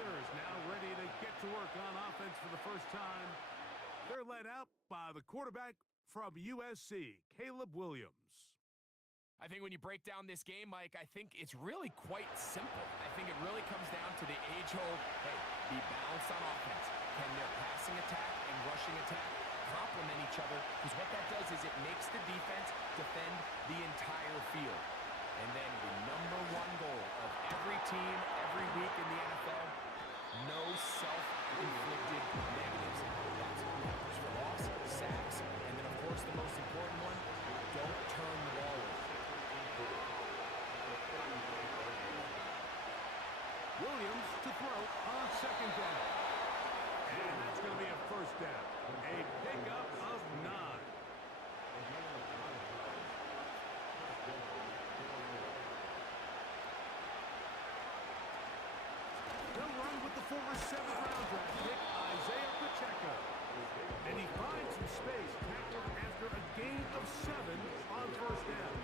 Panthers now ready to get to work on offense for the first time. They're led out by the quarterback from USC, Caleb Williams. I think when you break down this game, Mike, I think it's really quite simple. I think it really comes down to the age-old, hey, be balanced on offense. Can their passing attack and rushing attack complement each other? Because what that does is it makes the defense defend the entire field. And then the #1 goal of every team, every week in the NFL, no self-inflicted negatives. That's numbers for loss, sacks, and then, of course, the most important one, don't turn the ball over. Williams to throw on second down. And that's going to be a first down. A pickup of 9. They'll run with the former 7th-round draft pick, Isaiah Pacheco. And he finds some space tackled after a gain of 7 on first down.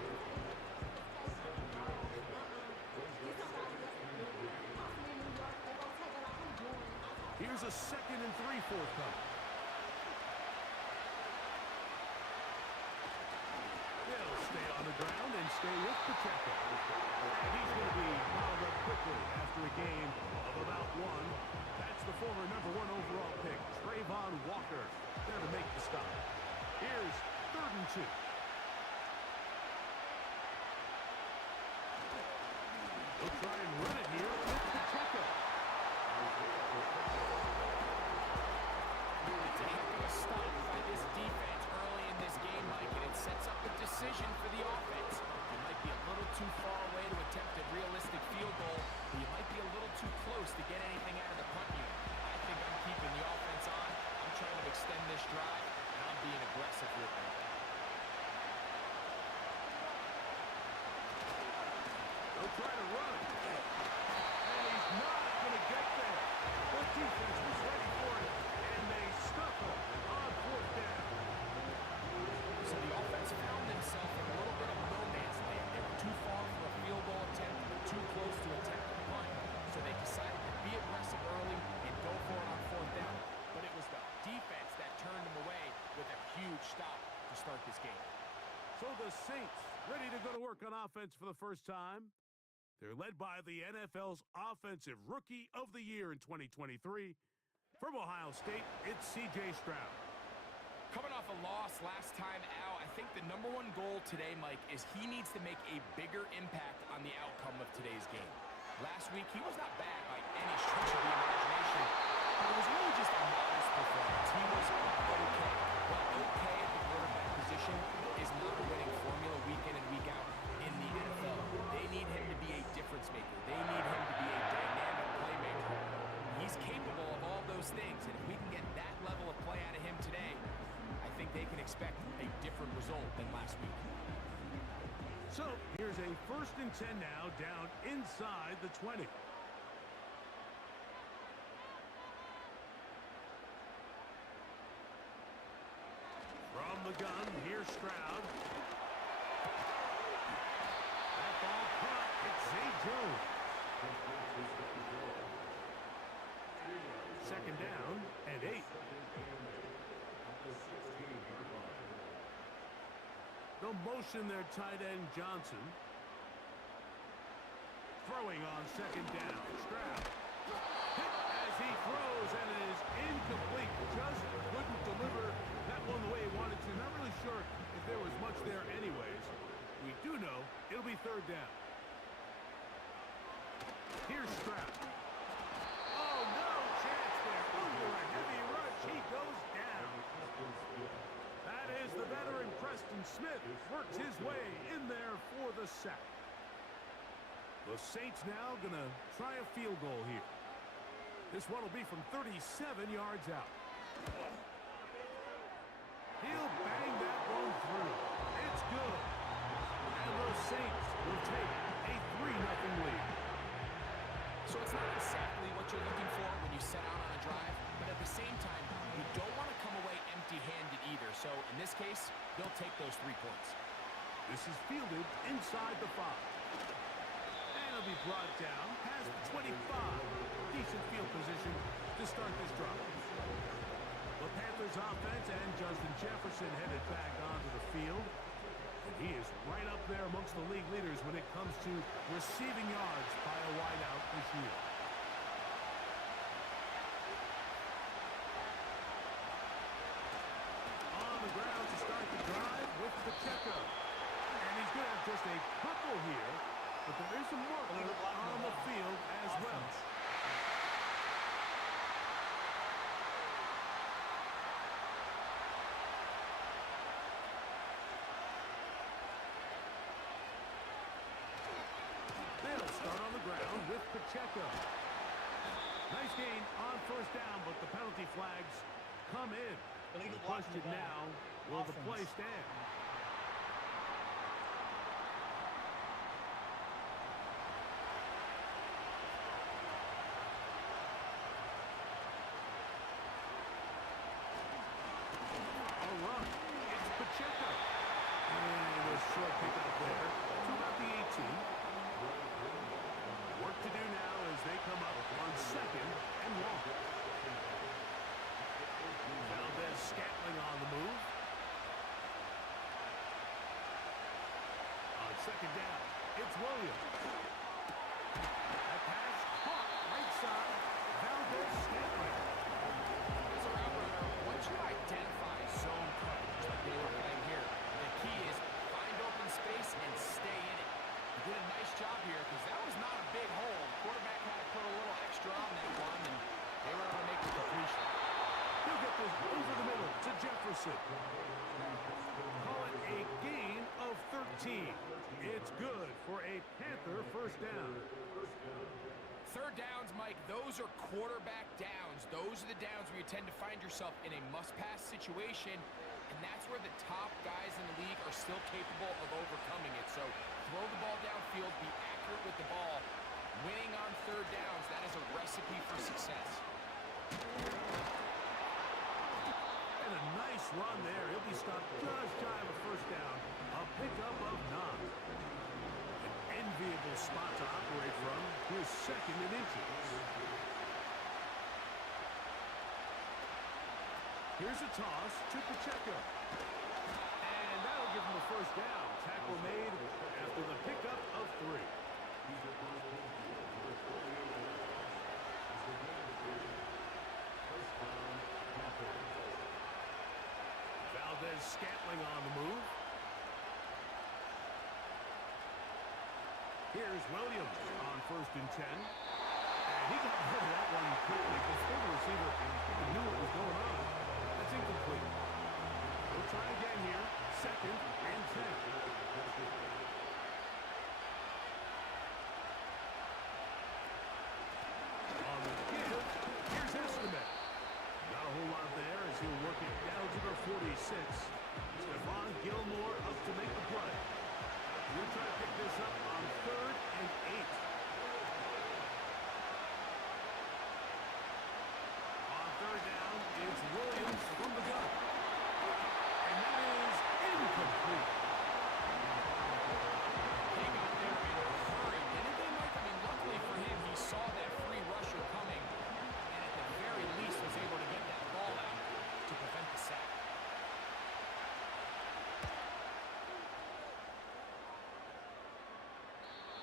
Here's a 2nd and 3 forthcoming. They'll stay on the ground and stay with Pacheco. And he's going to be fouled up quickly after a gain of about 1. That's the former #1 overall pick, Trayvon Walker, there to make the stop. Here's 3rd and 2. They'll try and run it here with Pacheco. It's a heck of a stop by this defense early in this game, Mike, and it sets up a decision for the offense. You might be a little too far away to attempt a realistic field goal, but you might be a little too close to get anything out of the punt unit. I think I'm keeping the offense on. I'm trying to extend this drive, and I'm being aggressive with them. They'll try to run. And he's not going to get there. The defense was ready for it, and they stuff him on 4th down. So the offense found themselves in a little bit of no man's land. They were too far for a field goal attempt, but too close to attempt a punt. So they decided to be aggressive early and go for it on 4th down. But it was the defense that turned them away with a huge stop to start this game. So the Saints ready to go to work on offense for the first time. They're led by the NFL's Offensive Rookie of the Year in 2023. From Ohio State, it's C.J. Stroud. Coming off a loss last time out, I think the #1 goal today, Mike, is he needs to make a bigger impact on the outcome of today's game. Last week, he was not bad by any stretch of the imagination, but it was really just a modest performance. He was okay. Well, okay at the quarterback position is not a winning formula week in and week out in the NFL. They need him to be a difference maker. They need him to be a dynamic playmaker. He's capable of all those things, and if we can get that level of play out of him today, I think they can expect a different result than last week. So here's a 1st and 10 now, down inside the 20. From the gun, here's Stroud. That ball caught. It's Zay Jones. 2nd down and 8. They'll motion their tight end, Johnson. Throwing on 2nd down. Stroud. Hit as he throws, and it is incomplete. Just couldn't deliver that one the way he wanted to. Not really sure if there was much there anyways. We do know it'll be 3rd down. Here's Stroud. Oh, no chance there. Under a heavy rush, he goes down. That is the veteran Preston Smith. Works his way in there for the sack. The Saints now going to try a field goal here. This one will be from 37 yards out. He'll bang that one through. It's good. And those Saints will take a 3-0 lead. So it's not exactly what you're looking for when you set out on a drive, but at the same time, you don't want to come away empty-handed either. So in this case, they'll take those 3 points. This is fielded inside the 5. And That'll be brought down past the 25. Decent field position to start this drive. The Panthers offense and Justin Jefferson headed back onto the field. And he is right up there amongst the league leaders when it comes to receiving yards by a wideout this year. On the ground to start the drive with Pacheco. And he's going to have just a couple here, but there is a marker on the field as well. They'll start on the ground with Pacheco. Nice gain on first down, but the penalty flags come in. The question now, will the play stand? A run. It's Pacheco. And a short pickup there to about the 18. Work to do now as they come up on second and long. Scantling on the move. On second down, it's Williams. That pass caught right side. Valdez-Scantling. As a route runner, once you identify zone coverage like they were playing here, the key is find open space and stay in it. He did a nice job here because that was not a big hole. The quarterback had to put a little extra on that one, and they were able to make the completion. He'll get this over the middle to Jefferson. Call it a gain of 13. It's good for a Panther first down. Third downs, Mike, those are quarterback downs. Those are the downs where you tend to find yourself in a must-pass situation, and that's where the top guys in the league are still capable of overcoming it. So throw the ball downfield, be accurate with the ball. Winning on third downs, that is a recipe for success. And a nice run there. He'll be stopped just shy of a first down. A pickup of 9. An enviable spot to operate from. His second in inches. Here's a toss to Pacheco. And that'll give him a first down. Tackle made after the pickup of 3. Valdez-Scantling on the move. Here's Williams on 1st and 10. And he got rid of that one quickly before the receiver even knew what was going on. That's incomplete. We'll try again here. 2nd and 10. On the give, here's Estimate. Not a whole lot there as he'll work it down to the 46. Stephon Gilmore up to make the play. We'll try to pick this up on 3rd and 8. On 3rd down, it's Williams from the gun. And that is incomplete. He got there in a hurry, didn't they, Mike? I mean, luckily for him, he saw that free rusher coming, and at the very least was able to get that ball out to prevent the sack.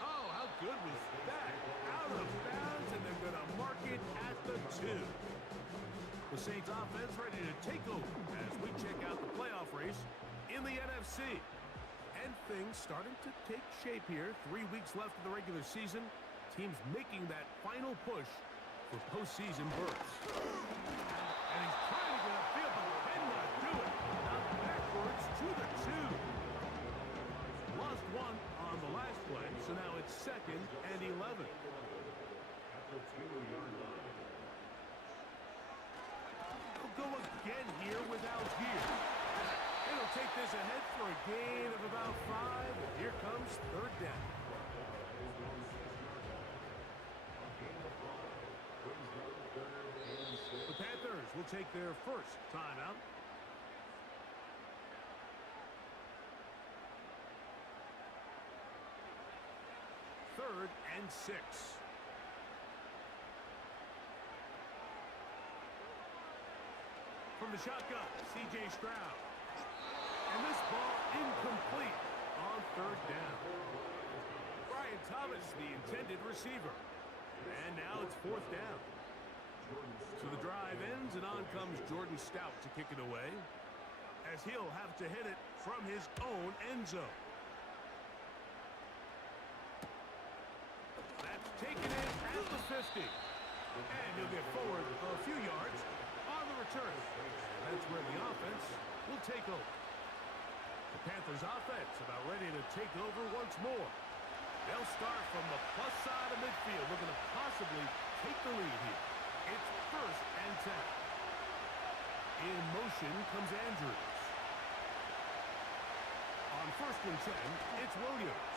Oh, how good was that? Out of bounds, and they're going to mark it at the 2. The Saints offense ready to take over as we check out the playoff race in the NFC. And things starting to take shape here. 3 weeks left of the regular season. Teams making that final push for postseason berths. And he's trying to get upfield, but cannot do it. Now backwards to the 2. Lost 1 on the last play, so now it's 2nd and 11. They'll go again here without gear. It'll take this ahead for a gain of about 5. Here comes 3rd down. The Panthers will take their first timeout. 3rd and 6. From the shotgun, C.J. Stroud. And this ball incomplete on 3rd down. Brian Thomas, the intended receiver. And now it's 4th down. So the drive ends, and on comes Jordan Stout to kick it away, as he'll have to hit it from his own end zone. That's taken in at the 50. And he'll get forward a few yards on the return. That's where the offense will take over. The Panthers offense about ready to take over once more. They'll start from the plus side of midfield, looking to possibly take the lead here. It's 1st and 10. In motion comes Andrews. On 1st and 10, it's Williams.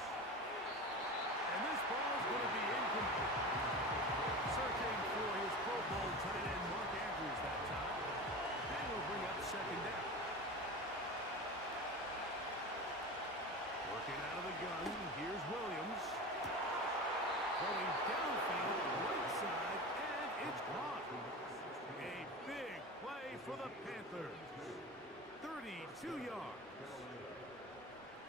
And this ball's going to be incomplete. Searching for his Pro Bowl tight end, Mark Andrews, that time. And he'll bring up 2nd down. Working out of the gun, here's Williams. Going downfield, right side, and it's caught. A big play for the Panthers. 32 yards.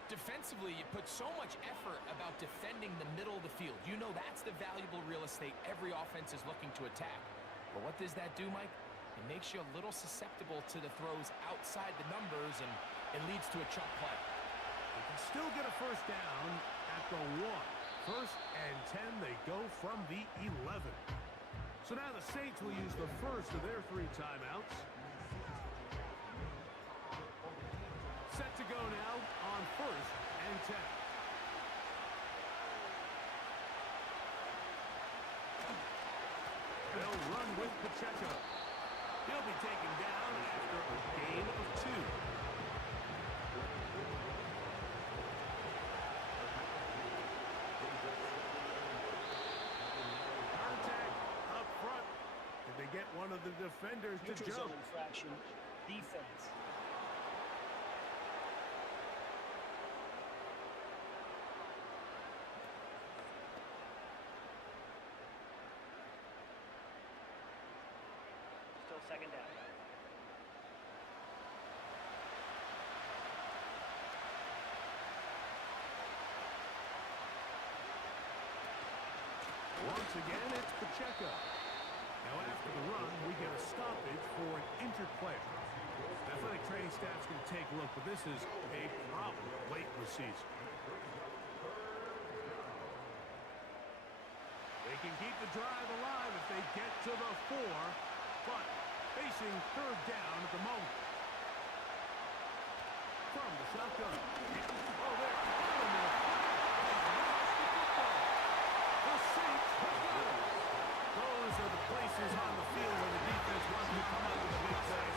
Defensively, you put so much effort about defending the middle of the field. You know that's the valuable real estate every offense is looking to attack. But what does that do, Mike? It makes you a little susceptible to the throws outside the numbers, and it leads to a chunk play. They can still get a 1st down at the 1. 1st and 10, they go from the 11. So now the Saints will use the first of their 3 timeouts. Set to go now on 1st and 10. They'll run with Pacheco. He'll be taken down after a gain of 2. Contact up front. Did they get one of the defenders to jump? Infraction, defense. Still 2nd down. Once again, it's Pacheco. Now after the run, we get a stoppage for an injured player. Athletic training staff's going to take a look, but this is a problem late in the season. They can keep the drive alive if they get to the 4, but facing 3rd down at the moment. From the shotgun. Oh, they're calling it. The Saints have got it. Those are the places on the field where the defense wants to come up with a big play.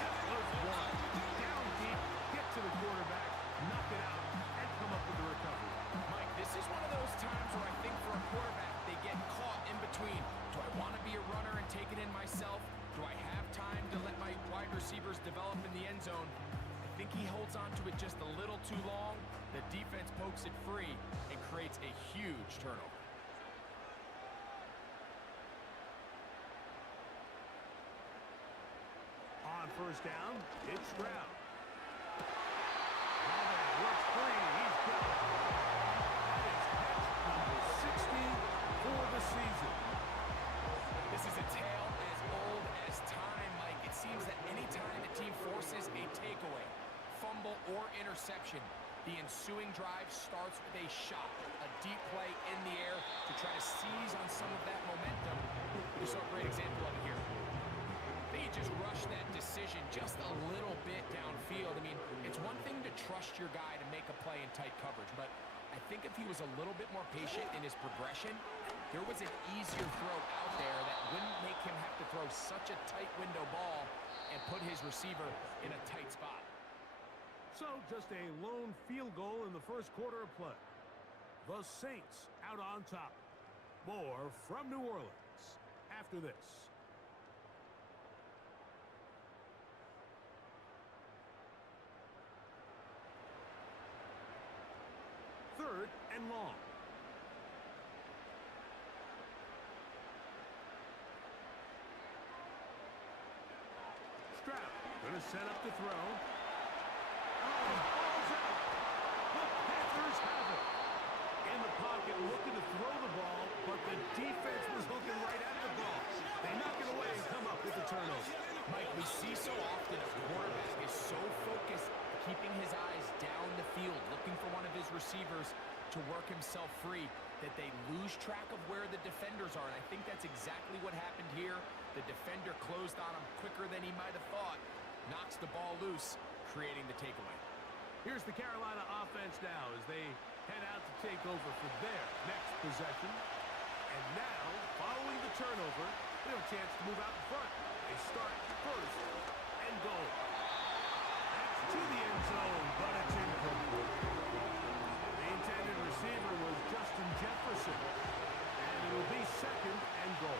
That was one. Down deep, get to the quarterback, knock it out, and come up with the recovery. Mike, this is one of those times where I think for a quarterback, they get caught in between. Do I want to be a runner and take it in myself? Do I have time to let my wide receivers develop in the end zone? I think he holds on to it just a little too long. The defense pokes it free and creates a huge turnover. On 1st down, it's Stroud. Works free. He's got it. That is catch number 60 for the season. This is a tale as old as time, Mike. It seems that any time the team forces a takeaway, fumble, or interception, the ensuing drive starts with a shot, a deep play in the air to try to seize on some of that momentum. We saw a great example of it here. They just rushed that decision just a little bit downfield. I mean, it's one thing to trust your guy to make a play in tight coverage, but I think if he was a little bit more patient in his progression, there was an easier throw out there that wouldn't make him have to throw such a tight window ball and put his receiver in a tight spot. So just a lone field goal in the 1st quarter of play. The Saints out on top. More from New Orleans after this. Third and long. to set up the throw. Oh, ball's out. The Panthers have it. In the pocket, looking to throw the ball, but the defense was looking right at the ball. They knock it away and come up with the turnover. Mike, we see so often a quarterback is so focused, keeping his eyes down the field, looking for one of his receivers to work himself free, that they lose track of where the defenders are. And I think that's exactly what happened here. The defender closed on him quicker than he might have thought, knocks the ball loose, creating the takeaway. Here's the Carolina offense now as they head out to take over for their next possession. And now, following the turnover, they have a chance to move out in front. They start first and goal. That's to the end zone, but it's incomplete. The intended receiver was Justin Jefferson, and it will be second and goal.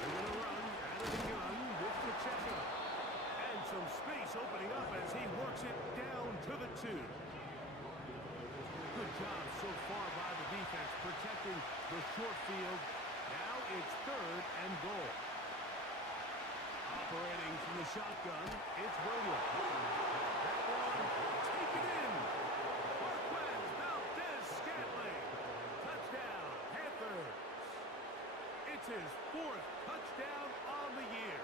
They're going to run out of the gun with the checkup. And some space opening up as he works it down to the 2. Good job so far by the defense protecting the short field. Now it's third and goal. Operating from the shotgun, it's Williams. That one, take it in. Marquez Valdez-Scantling. Touchdown, Panthers. It's his 4th touchdown on the year.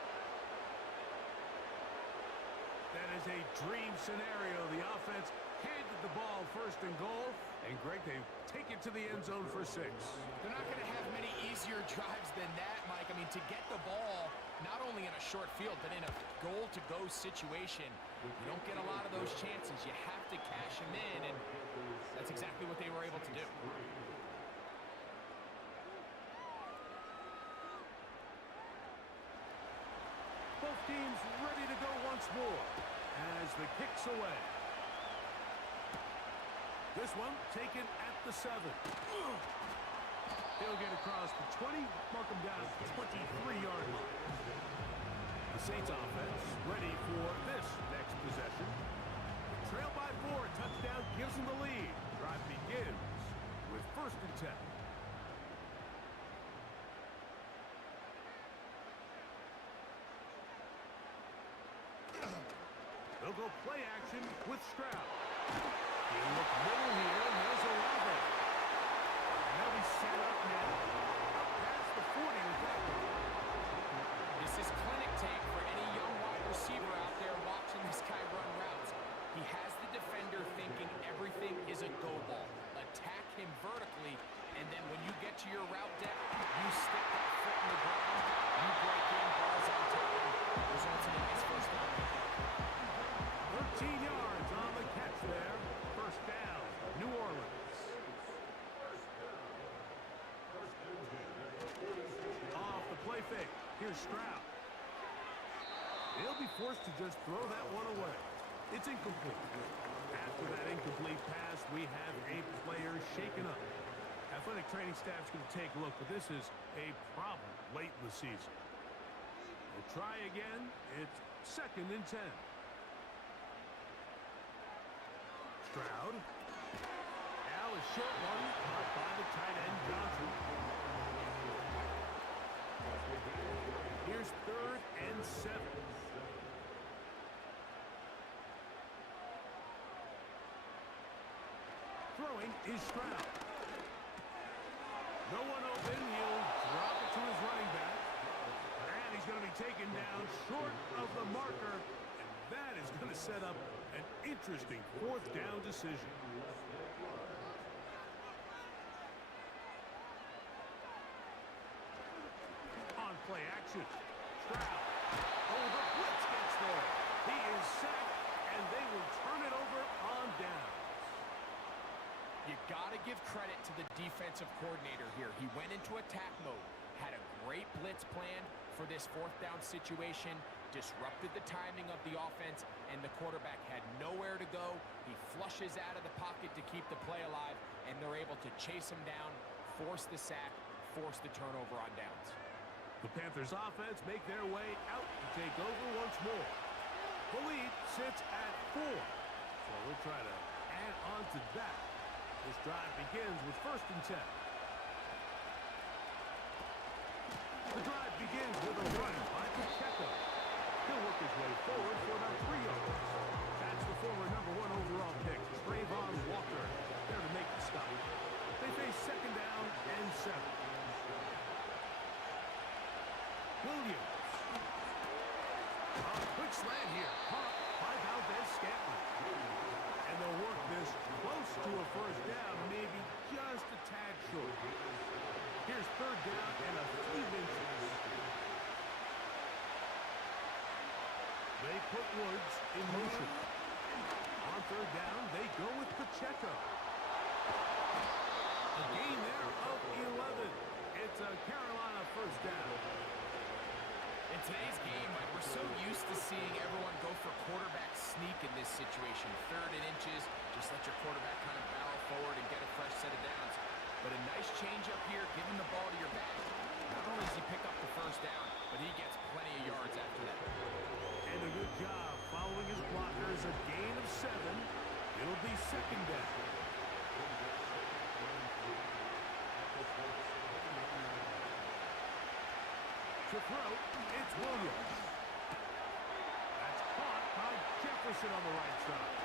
That is a dream scenario. The offense handed the ball first and goal. And Greg, they take it to the end zone for 6. They're not going to have many easier drives than that, Mike. I mean, to get the ball, not only in a short field, but in a goal-to-go situation, you don't get a lot of those chances. You have to cash them in, and that's exactly what they were able to do. Both teams ready to go once more as the kick's away. This one taken at the 7. He'll get across the 20, mark him down at the 23-yard line. The Saints offense ready for this next possession. Trail by 4, touchdown gives them the lead. Drive begins with first and 10. They'll go play action with Stroud. He'll look middle here, and there's Olave. And they'll be set up now. Up past the 40 with that one. This is clinic tape for any young wide receiver out there watching this guy run routes. He has the defender thinking everything is a go ball. Attack him vertically, and then when you get to your route depth, you stick that foot in the ground, you break in, balls on time, results in a nice first down. 13 yards on the catch there. First down, New Orleans. Off the play fake. Here's Stroud. He'll be forced to just throw that one away. It's incomplete. After that incomplete pass, we have a player shaken up. Athletic training staff's going to take a look, but this is a problem late in the season. We'll try again. It's second and 10. Stroud. Now a short one caught by the tight end Johnson. Here's third and 7. Throwing is Stroud. No one open. He'll drop it to his running back. And he's going to be taken down short of the marker. And that is going to set up an interesting 4th down decision. On play action. Stroud. Oh, the blitz gets there. He is sacked, and they will turn it over on down. You got to give credit to the defensive coordinator here. He went into attack mode, had a great blitz plan for this 4th down situation, disrupted the timing of the offense, and the quarterback had nowhere to go. He flushes out of the pocket to keep the play alive, and they're able to chase him down, force the sack, force the turnover on downs. The Panthers offense make their way out to take over once more. The lead sits at 4. So we'll try to add on to that. This drive begins with first and 10. The drive begins with a run by Pacheco. He'll work his way forward for about 3 yards. That's the former #1 overall pick, Trayvon Walker, there to make the stop. They face second down and 7. Williams. A quick slant here. Caught by Valdez-Scantling. And they'll work this close to a first down, maybe just a tad short. Here's third down and a few inches. They put Woods in motion. On third down, they go with Pacheco. A gain there of 11. It's a Carolina first down. In today's game, Mike, we're so used to seeing everyone go for quarterback sneak in this situation. 3rd and inches, just let your quarterback kind of barrel forward and get a fresh set of downs. But a nice change up here, giving the ball to your back. Not only does he pick up the first down, but he gets plenty of yards after that. And a good job following his blockers. A gain of 7. It'll be second down. To throw, it's Williams. That's caught by Jefferson on the right side.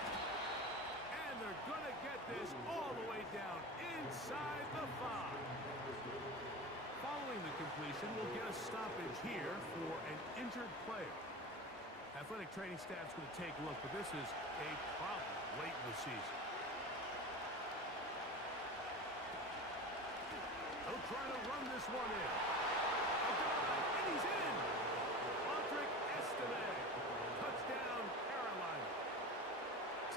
And they're going to get this all the way down inside the 5. Following the completion, we'll get a stoppage here for an injured player. Athletic training staff's going to take a look, but this is a problem late in the season. They'll try to run this one in. And he's in. Touchdown, Carolina.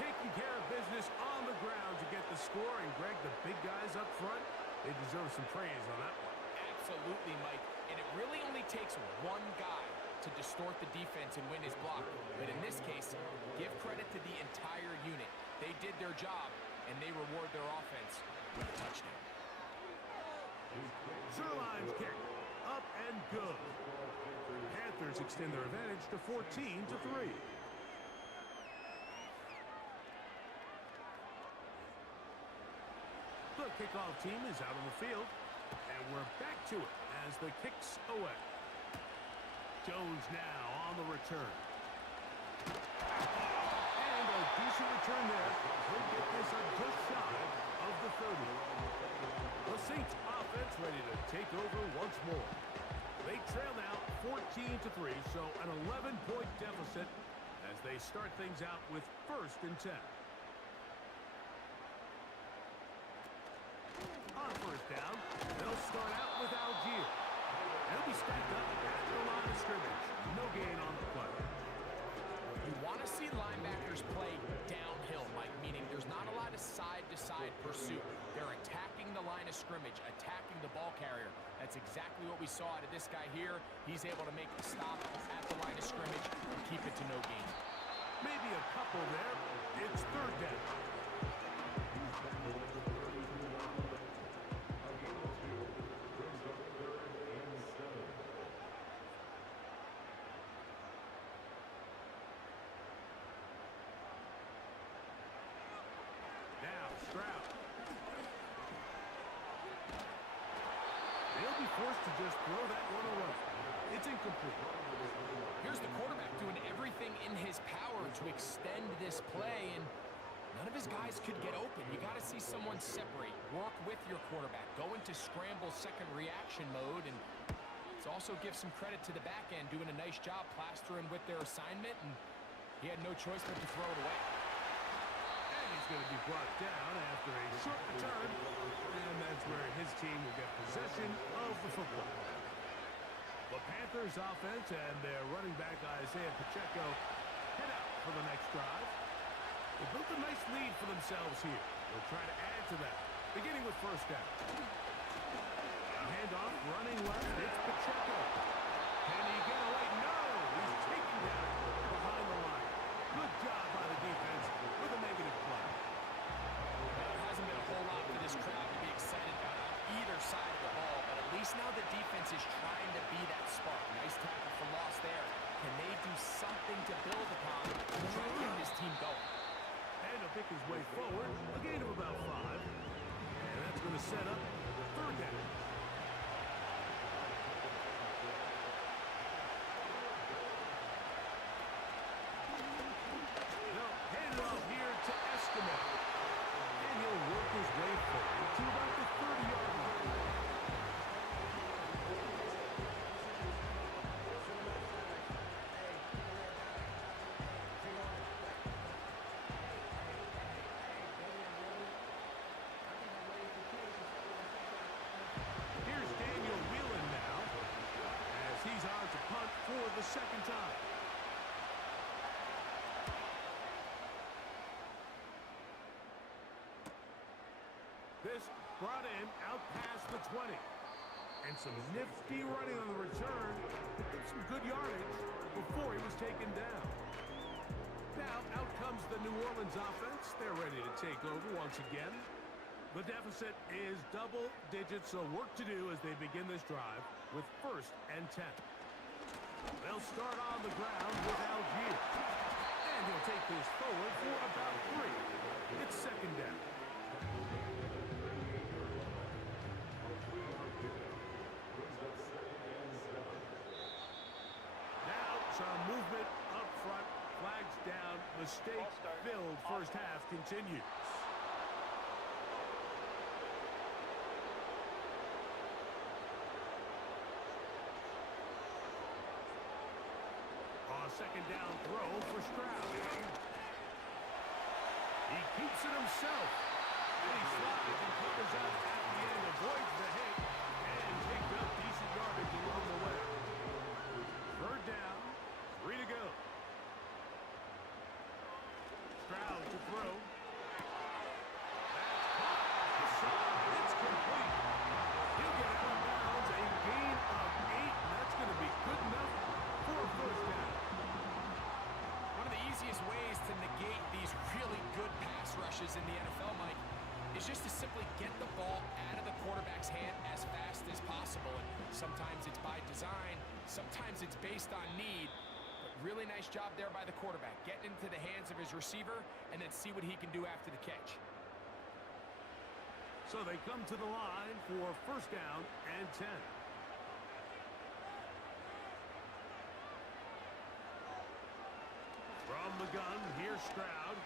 Taking care of business on the ground to get the score. And Greg, the big guys up front, they deserve some praise on that one. Absolutely, Mike. And it really only takes one guy to distort the defense and win his block. But in this case, give credit to the entire unit. They did their job, and they reward their offense with a touchdown. Sirline's kick. Up and good. Panthers extend their advantage to 14-3. The kickoff team is out on the field, and we're back to it as the kick's away. Jones now on the return. And a decent return there. He'll get this just shy of the 30. The Saints offense ready to take over once more. They trail now 14-3, so an 11-point deficit as they start things out with 1st and 10. On first down, they'll start out with Algier. They'll be stacked up at the line of scrimmage. No gain on the play. You want to see linebackers play downhill, Mike, meaning there's not a lot of side-to-side pursuit. They're attacking the line of scrimmage, attacking the ball carrier. That's exactly what we saw out of this guy here. He's able to make the stop at the line of scrimmage and keep it to no gain. Maybe a couple there. It's third down. Stroud. They'll be forced to just throw that one away. It's incomplete. Here's the quarterback doing everything in his power to extend this play, and none of his guys could get open. You got to see someone separate, work with your quarterback, go into scramble second reaction mode, and let's also give some credit to the back end doing a nice job plastering with their assignment, and he had no choice but to throw it away. Going to be brought down after a short return, and that's where his team will get possession of the football. The Panthers offense and their running back Isaiah Pacheco head out for the next drive. They built a nice lead for themselves here. They'll try to add to that, beginning with first down. A handoff running left, it's Pacheco. Can he get away? No! He's taken down behind the line. Good job by the defense with a negative play. There hasn't been a whole lot for this crowd to be excited about on either side of the ball, but at least now the defense is trying to be that spark. Nice tackle for loss there. Can they do something to build upon to try to get this team going? And he'll pick his way forward, a gain of about 5. And that's going to set up third down. for the second time. This brought in out past the 20. And some nifty running on the return. Some good yardage before he was taken down. Now out comes the New Orleans offense. They're ready to take over once again. The deficit is double digits, so work to do as they begin this drive with 1st and 10. They'll start on the ground with Algier. And he'll take this forward for about 3. It's 2nd down. Now some movement up front. Flags down. Mistake-filled first half continues. Second down throw for Stroud. He keeps it himself. And he slides and covers up at the end, avoids the hit, and picked up decent yardage along the way. 3rd down, 3 to go. Stroud to throw. That's caught. It's complete. He'll get out of bounds. A gain of 8, and that's going to be good enough for a 1st down. Easiest ways to negate these really good pass rushes in the NFL, Mike, is just to simply get the ball out of the quarterback's hand as fast as possible. And sometimes it's by design, sometimes it's based on need. But really nice job there by the quarterback, getting into the hands of his receiver and then see what he can do after the catch. So they come to the line for 1st down and 10. From the gun, here's Stroud.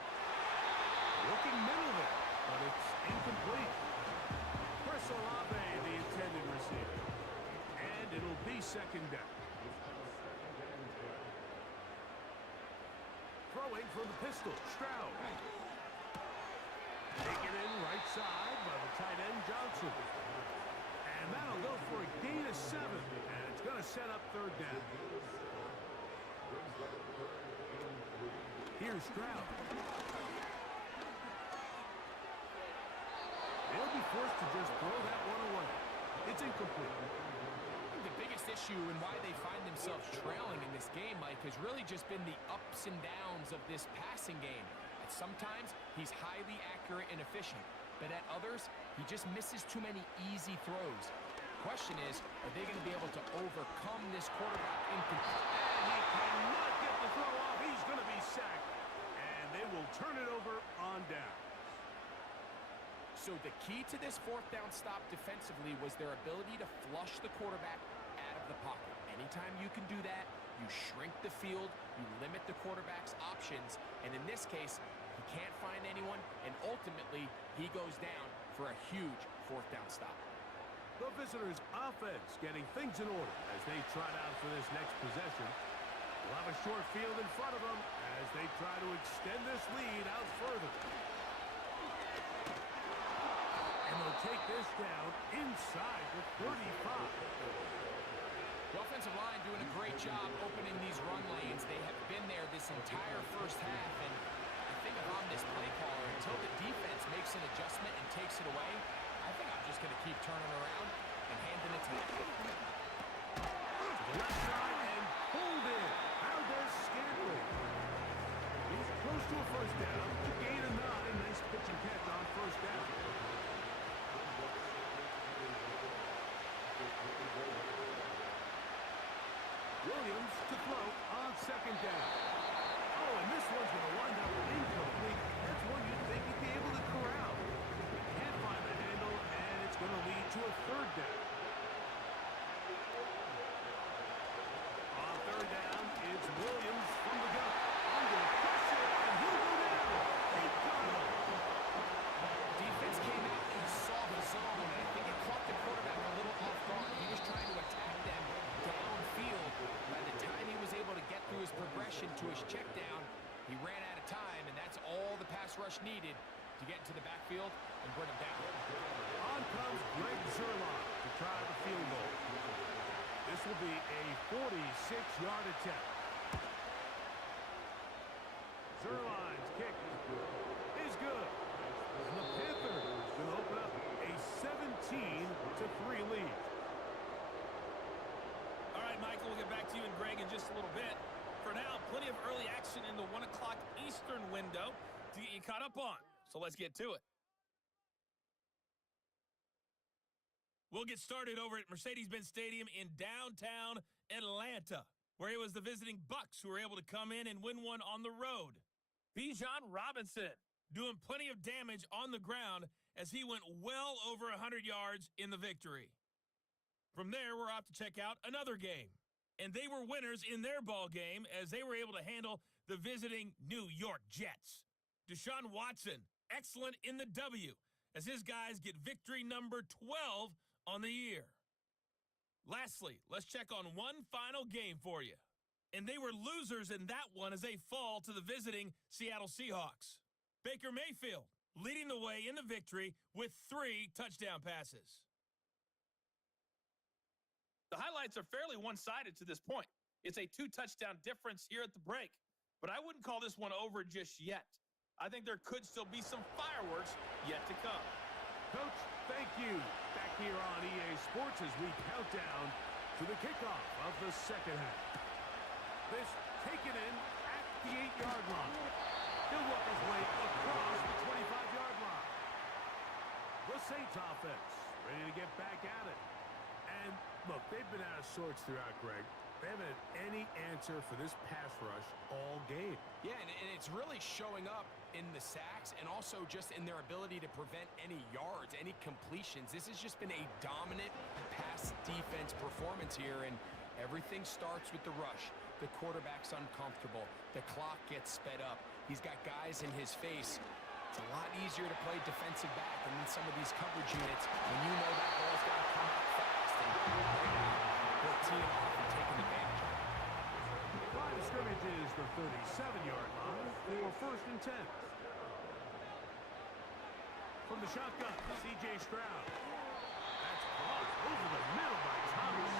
Looking middle there, but it's incomplete. Chris Olave, the intended receiver. And it'll be 2nd down. Throwing from the pistol, Stroud. Taken in right side by the tight end, Johnson. And that'll go for a gain of 7. And it's going to set up 3rd down. Here's Stroud. They'll be forced to just throw that one away. It's incomplete. The biggest issue and why they find themselves trailing in this game, Mike, has really just been the ups and downs of this passing game. At sometimes, he's highly accurate and efficient, but at others, he just misses too many easy throws. Question is, are they going to be able to overcome this quarterback incomplete? And he cannot get the throw off. He's going to be sacked. And they will turn it over on down. So the key to this 4th down stop defensively was their ability to flush the quarterback out of the pocket. Anytime you can do that, you shrink the field, you limit the quarterback's options, and in this case, he can't find anyone, and ultimately, he goes down for a huge 4th down stop. The visitors' offense getting things in order as they trot out for this next possession. They'll have a short field in front of them as they try to extend this lead out further. And they'll take this down inside the 35. The offensive line doing a great job opening these run lanes. They have been there this entire first half, and I think if I'm this play caller, until the defense makes an adjustment and takes it away, I think I'm just going to keep turning around and handing it to him. To the left side and pulled in. Valdez-Scantling. He's close to a 1st down. Gain of 9. Nice pitch and catch on 1st down. Williams to throw on 2nd down. Oh, and this one's going to wind up incomplete. That's one you'd think he'd be able to corral. Can't find the handle, and it's going to lead to a 3rd down. On 3rd down, it's Williams from the gun. Under pressure, and he'll go down. They got him. Defense came out and saw the zone, and I think it caught the quarterback a little off guard. He was trying to attack them downfield. By the time he was able to get through his progression to his check down, he ran out of time, and that's all the pass rush needed to get into the backfield and bring him down. On comes Greg Zerline to try the field goal. This will be a 46-yard attempt. Zerline's kick is good. And the Panthers going to open up a 17-3 lead. All right, Michael, we'll get back to you and Greg in just a little bit. For now, plenty of early action in the 1 o'clock Eastern window to get you caught up on. So let's get to it. We'll get started over at Mercedes-Benz Stadium in downtown Atlanta, where it was the visiting Bucks who were able to come in and win one on the road. Bijan Robinson doing plenty of damage on the ground as he went well over 100 yards in the victory. From there, we're off to check out another game. And they were winners in their ball game as they were able to handle the visiting New York Jets. Deshaun Watson, excellent in the W, as his guys get victory number 12 on the year. Lastly, let's check on one final game for you. And they were losers in that one as they fall to the visiting Seattle Seahawks. Baker Mayfield leading the way in the victory with 3 touchdown passes. The highlights are fairly one-sided to this point. It's a 2-touchdown difference here at the break, but I wouldn't call this one over just yet. I think there could still be some fireworks yet to come. Coach, thank you. Back here on EA Sports as we count down to the kickoff of the second half. This taken in at the 8-yard line. He'll work his way across the 25-yard line. The Saints offense ready to get back at it. And look, they've been out of sorts throughout, Greg. They haven't had any answer for this pass rush all game. Yeah, and it's really showing up in the sacks and also just in their ability to prevent any yards, any completions. This has just been a dominant pass defense performance here, and everything starts with the rush. The quarterback's uncomfortable. The clock gets sped up. He's got guys in his face. It's a lot easier to play defensive back than in some of these coverage units when you know that ball's got to come out fast. And they're teeing off and taking advantage of it. Line of scrimmage is the 37-yard line for 1st and 10. From the shotgun, C.J. Stroud. That's caught over the middle by Thomas.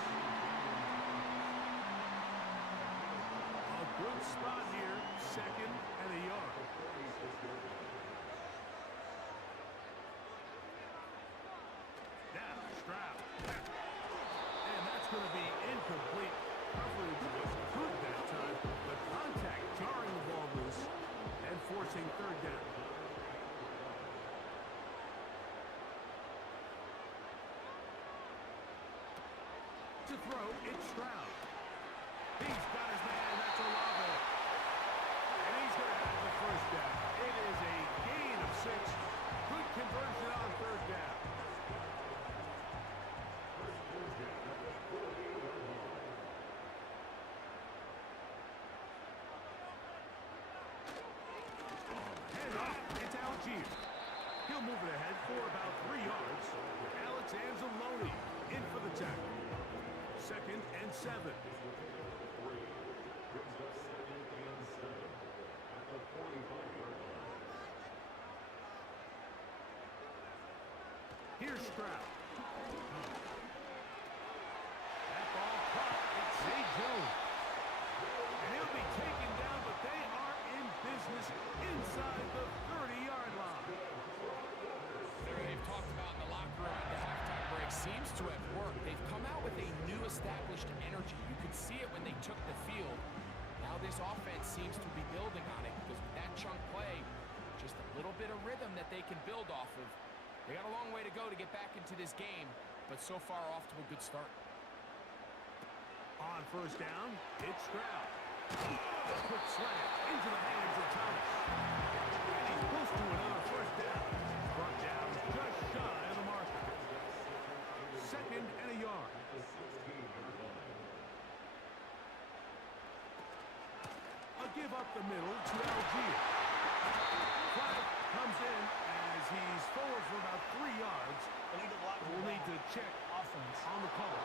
A good spot here, 2nd and a yard. Now Stroud. And that's going to be incomplete. Coverage was good that time. The contact jarring the ball loose and forcing 3rd down. To throw, it's Stroud. He's got his man, that's Olave. And he's going to have the 1st down. It is a gain of 6. Good conversion on 3rd down. Hand off, it's Algier. He'll move it ahead for about 3 yards. Alex Anzalone in for the tackle. 2nd and 7. Here's Stroud. That ball caught. It's Zay Jones. And he'll be taken down, but they are in business inside the 30-yard line. They've talked about in the locker room at the halftime break seems to have worked. They've come out with a new established energy. You could see it when they took the field. Now this offense seems to be building on it because with that chunk play, just a little bit of rhythm that they can build off of. They got a long way to go to get back into this game, but so far off to a good start. On 1st down, it's Stroud. A quick slant into the hands of Thomas. And he's close to another 1st down. Brought down just shy of the marker. 2nd and a yard. A give up the middle to Algier. Flag comes in as he's forward for about 3 yards. We'll need to check offense on the call.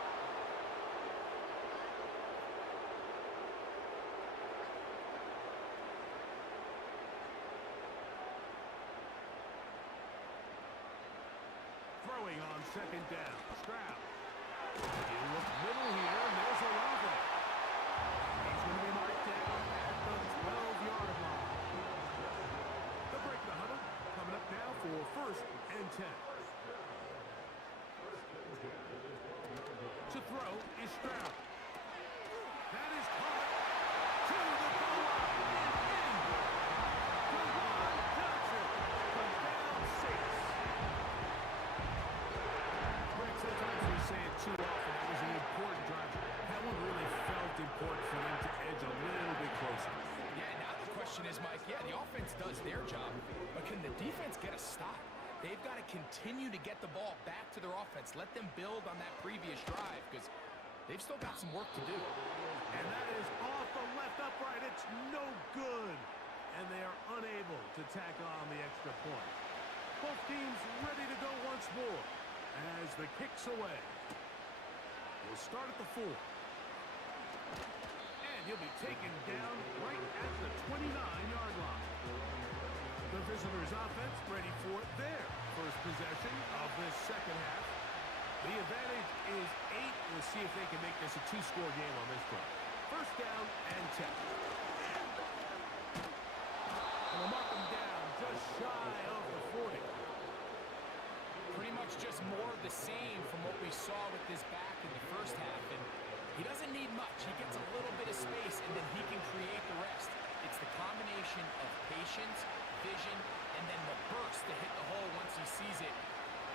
Throwing on 2nd down. Stroud. You look middle here. First and 10. To throw is Stroud. That is caught to the goal line and in. Dewan Johnson from down 6. Greg, sometimes we say it too often. It was an important drive. That one really felt important for them to edge a little bit closer. Yeah, now the question is, Mike, yeah, the offense does their job, but can the defense get a stop? They've got to continue to get the ball back to their offense. Let them build on that previous drive because they've still got some work to do. And that is off the left upright. It's no good. And they are unable to tack on the extra point. Both teams ready to go once more as the kick's away. We'll start at the 4. And he'll be taken down right at the 29-yard line. The visitors' offense ready for their first possession of this second half. The advantage is 8. We'll see if they can make this a 2-score game on this drive. First down and 10. And they'll mark them down just shy of the 40. Pretty much just more of the same from what we saw with this back in the first half. And he doesn't need much. He gets a little bit of space, and then he can create the rest. It's the combination of patience, vision, and then the burst to hit the hole once he sees it.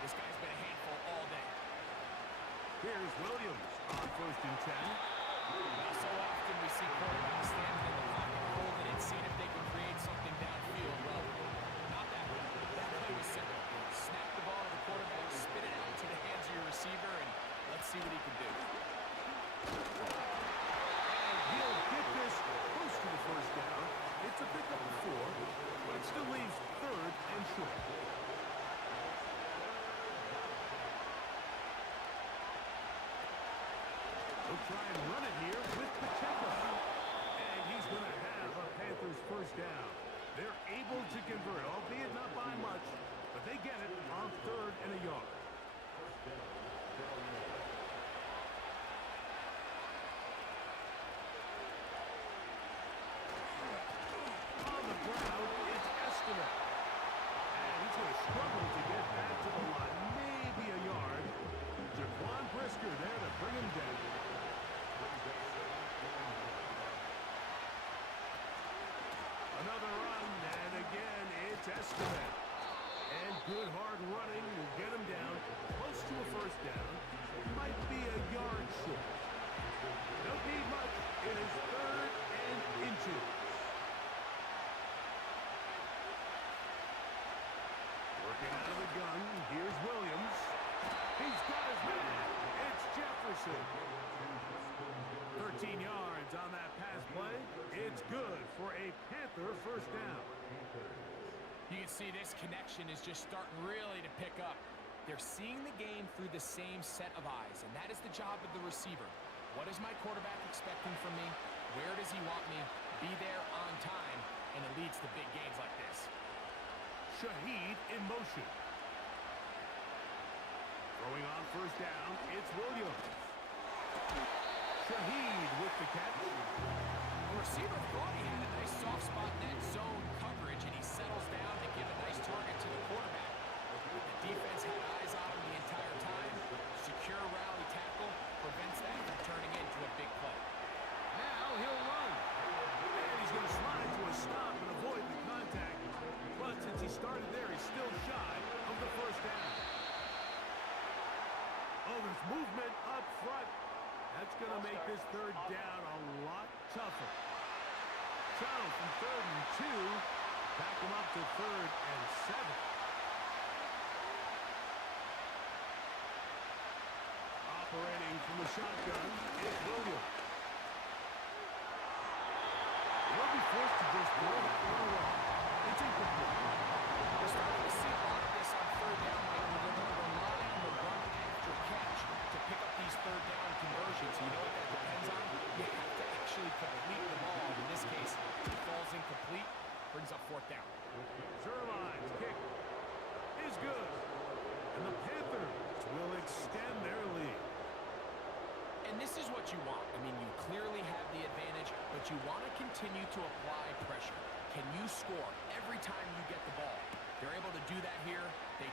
This guy's been a handful all day. Here's Williams on first and 10. Well, so often we see quarterbacks standing in the pocket, holding it, seeing if they can create something downfield. Well, not that way. That play was simple. Snap the ball to the quarterback, spit it out to the hands of your receiver, and let's see what he can do. And he'll get this close to the first down. It's a pickup of 4, but it still leaves third and short. He'll try and run it here with Pacheco. And he's going to have a Panthers first down. They're able to convert, albeit not by much, but they get it on third and a yard. On the ground, it's Estimate. And he's going to struggle to get back to the line, maybe a yard. Jaquan Brisker there to bring him down. Another run, and again, it's Estimate. And good hard running will get him down close to a first down. Might be a yard short. Don't need much. It is third and inches. Working out of the gun, here's Williams. He's got his man. It's Jefferson. 13 yards on that pass play. It's good for a Panther first down. You can see this connection is just starting really to pick up. They're seeing the game through the same set of eyes, and that is the job of the receiver. What is my quarterback expecting from me? Where does he want me? Be there on time, and it leads to big gains like this. Shaheed in motion. Throwing on first down, it's Williams. Shaheed with the catch. The receiver thought he had a nice soft spot in that zone coverage, and he settles down to give a nice target to the quarterback. The defense had eyes on him the entire time. Secure rally tackle prevents that from turning into a big play. Now he'll run. And he's going to slide to a stop and avoid the contact. But since he started there, he's still shy of the first down. Oh, there's movement up front. That's going to make this third down a lot tougher. So from third and 2, back him up to third and 7. Operating from the shotgun, it's Williams. He'll be forced to just throw that one away. It's incomplete. We're starting to see a lot of this on third down, Mike, where they're going to rely on the run after catch to pick up these third down conversions. You know what that depends on? You have to actually complete the ball. In this case, it falls incomplete, brings up fourth down. Zerline's kick is good. And the Panthers will extend their lead. And this is what you want. I mean, you clearly have the advantage, but you want to continue to apply pressure. Can you score every time you get the ball? They're able to do that here. They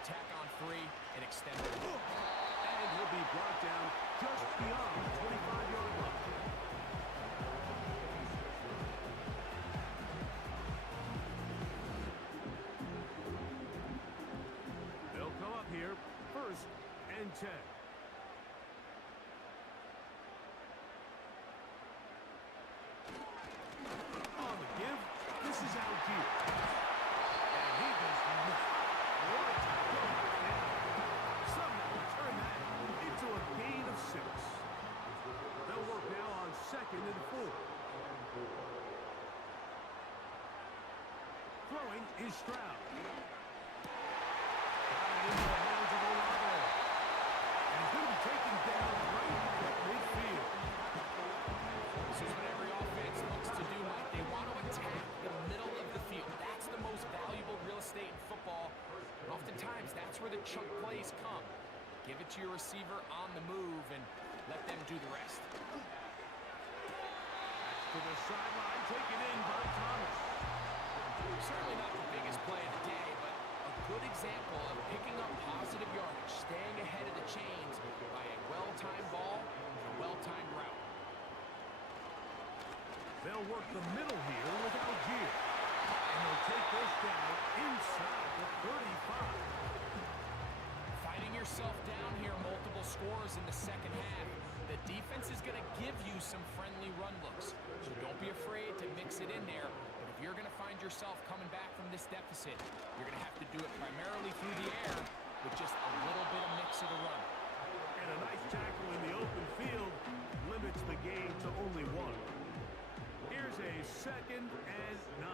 and 10. On the give, this is Algier. And he does not want to go down. Somehow turn that into a gain of 6. They'll work now on 2nd and 4. Throwing is Stroud. Down into the hands of Olave. And he's going to be taken down right at midfield. This is what every offense looks to do, Mike. They want to attack the middle of the field. That's the most valuable real estate in football. And oftentimes, that's where the chunk plays come. Give it to your receiver on the move and let them do the rest. To the sideline, taken in by Thomas. Certainly not the biggest play of the day, but a good example of picking up positive yardage, staying ahead of the chains by a well-timed ball and a well-timed route. They'll work the middle here with Algier. And they'll take this down inside the 35. Fighting yourself down here, multiple scores in the second half. The defense is going to give you some friendly run looks, so don't be afraid to mix it in there. But if you're going to find yourself coming back from this deficit, you're going to have to do it primarily through the air with just a little bit of mix of the run. And a nice tackle in the open field limits the game to only 1. Here's a 2nd and 9.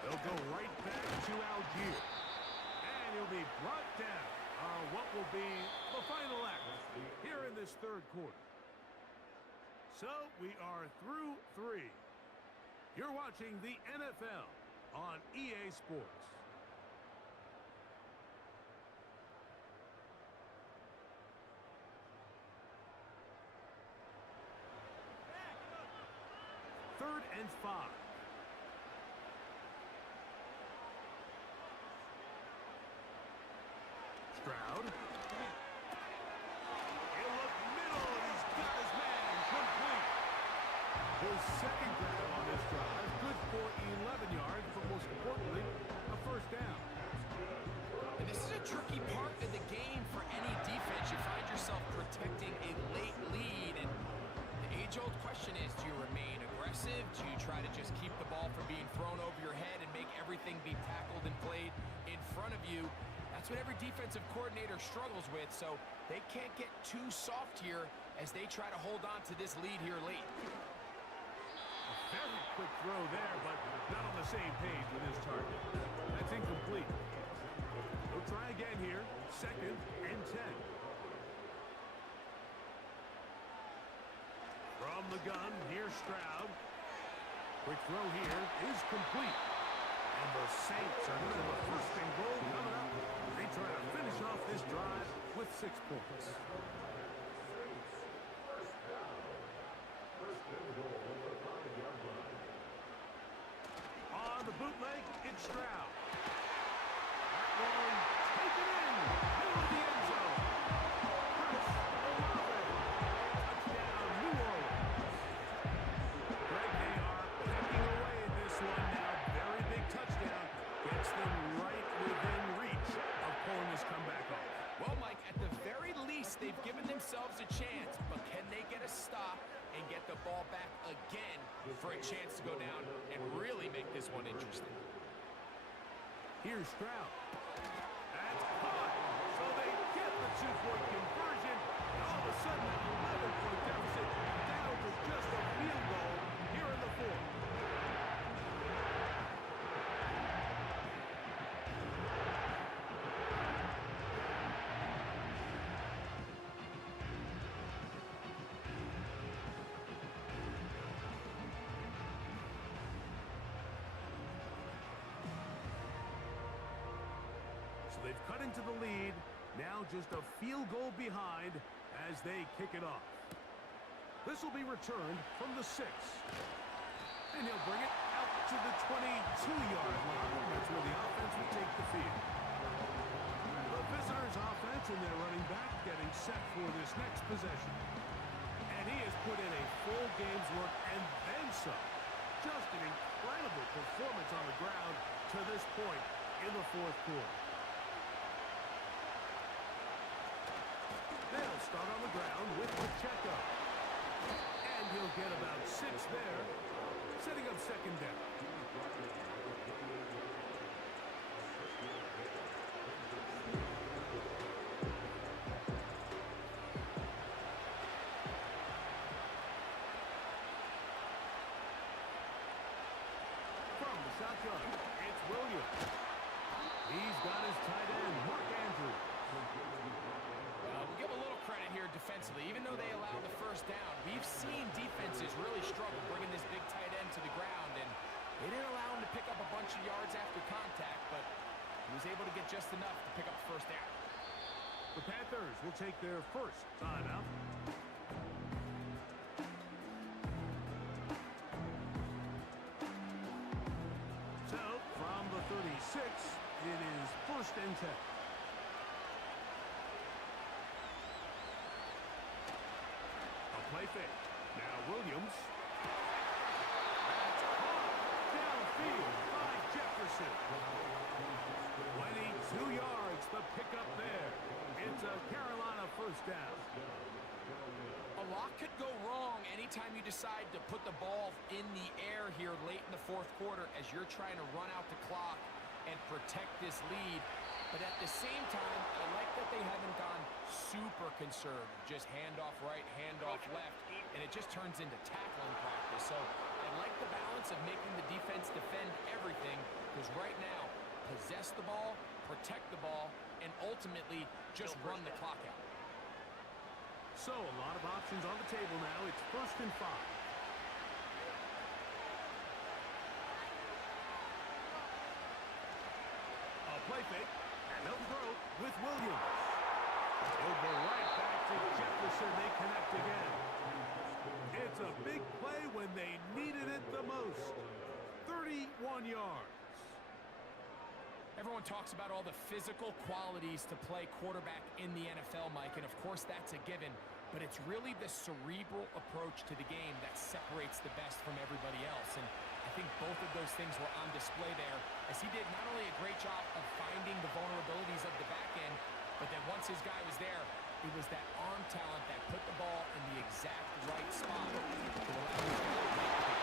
They'll go right back to Algier. And he'll be brought down on what will be the final act here in this 3rd quarter. So we are through 3. You're watching the NFL on EA Sports. Third and 5. Stroud. He'll look middle, and he's got his man complete. His 2nd grab on this drive, good for 11 yards, but most importantly, a 1st down. And this is a tricky part of the game for any defense. You find yourself protecting a late lead, and the age-old question is, do you remain aggressive? Do you try to just keep the ball from being thrown over your head and make everything be tackled and played in front of you? That's what every defensive coordinator struggles with, so they can't get too soft here as they try to hold on to this lead here late. A very quick throw there, but not on the same page with his target. That's incomplete. We'll try again here, 2nd and 10. From the gun, here's Stroud. Quick throw here is complete. And the Saints are going to have a 1st and goal coming up. They try to finish off this drive with 6 points. On the bootleg, it's Stroud. That one taken in, middle of the end zone. Chris Olave. Touchdown, New Orleans. Greg, they are pecking away at this one now. Very big touchdown. Gets them right within reach of pulling this comeback off. Well, Mike, at the very least, they've given themselves a chance, but can they get a stop and get the ball back again for a chance to go down and really make this one interesting? Here's Stroud. That's caught. So they get the 2-point conversion. And all of a sudden, an 11-point deficit down to just a field goal here in the 4th. They've cut into the lead, now just a field goal behind as they kick it off. This will be returned from the 6. And he'll bring it out to the 22-yard line. That's where the offense will take the field. The visitors' offense and their running back getting set for this next possession. And he has put in a full game's work and then some. Just an incredible performance on the ground to this point in the 4th quarter. They'll start on the ground with Pacheco. And he'll get about 6 there, setting up second down. From the shotgun, it's Williams. He's got his tight end, Mark Andrews. We'll give a little credit here defensively. Even though they allowed the first down, we've seen defenses really struggle bringing this big tight end to the ground, and they didn't allow him to pick up a bunch of yards after contact, but he was able to get just enough to pick up the first down. The Panthers will take their first timeout. So, from the 36, it is first and 10. A play fake. Now Williams. That's caught downfield by Jefferson. 22 yards, the pickup there. It's a Carolina first down. A lot could go wrong anytime you decide to put the ball in the air here late in the fourth quarter as you're trying to run out the clock and protect this lead. But at the same time, I like that they haven't gone super conservative. Just handoff right, handoff left, and it just turns into tackling practice. So I like the balance of making the defense defend everything, because right now, possess the ball, protect the ball, and ultimately just run the clock out. So a lot of options on the table now. It's first and 5. A play fake, and they'll throw with Williams. He'll go right back to Jefferson. They connect again. It's a big play when they needed it the most. 31 yards. Everyone talks about all the physical qualities to play quarterback in the NFL, Mike, and of course that's a given, but it's really the cerebral approach to the game that separates the best from everybody else, and I think both of those things were on display there, as he did not only a great job of finding the vulnerabilities of the back end, but then once his guy was there, it was that arm talent that put the ball in the exact right spot to allow his guy to make the pick.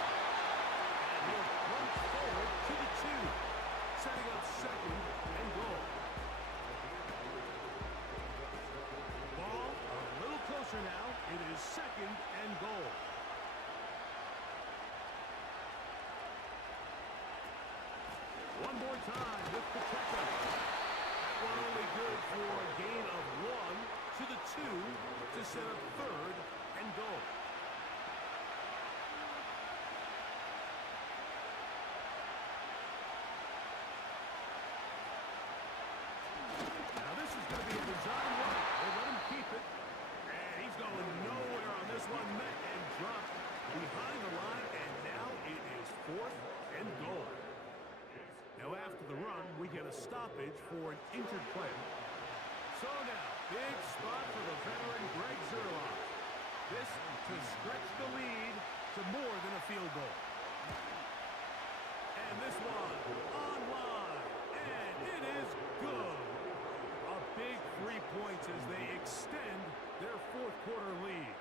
And he'll run forward to the 2. Setting up second and goal. Ball a little closer now. It is second and goal. One more time with Pacheco. That one only good for a gain of 1 to the 2 to set up third and goal. Behind the line, and now it is fourth and goal. Now after the run, we get a stoppage for an injured player. So now, big spot for the veteran Greg Zerloff. This to stretch the lead to more than a field goal. And this one on line, and it is good. A big 3 points as they extend their fourth quarter lead.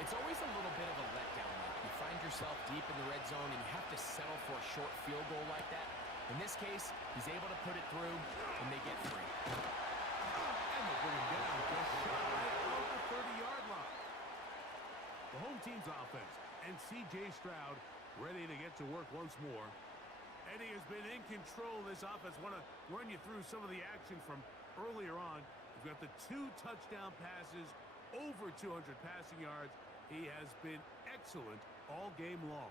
It's always a little bit of a letdown. You find yourself deep in the red zone and you have to settle for a short field goal like that. In this case, he's able to put it through and they get free. And they bring him down just shy of the 30-yard line. The home team's offense and C.J. Stroud ready to get to work once more. Eddie has been in control of this offense. Want to run you through some of the action from earlier on. We've got the 2 touchdown passes, over 200 passing yards. He has been excellent all game long.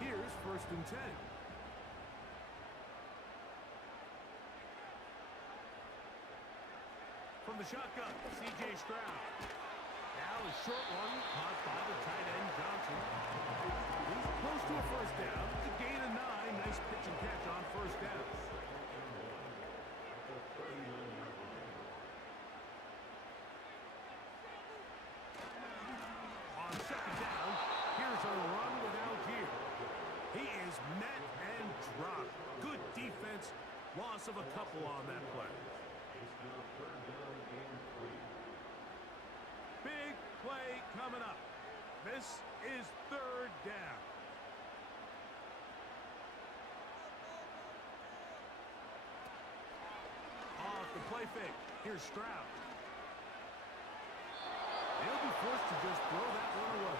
Here's first and 10. From the shotgun, C.J. Stroud. Now a short one caught by the tight end, Johnson. He's close to a first down. It's a gain of 9. Nice pitch and catch on first down. On second down, here's a run with Algier. He is met and dropped. Good defense. Loss of a couple on that play. Big play coming up. This is third down. Off the play fake. Here's Stroud. They'll be forced to just throw that one away.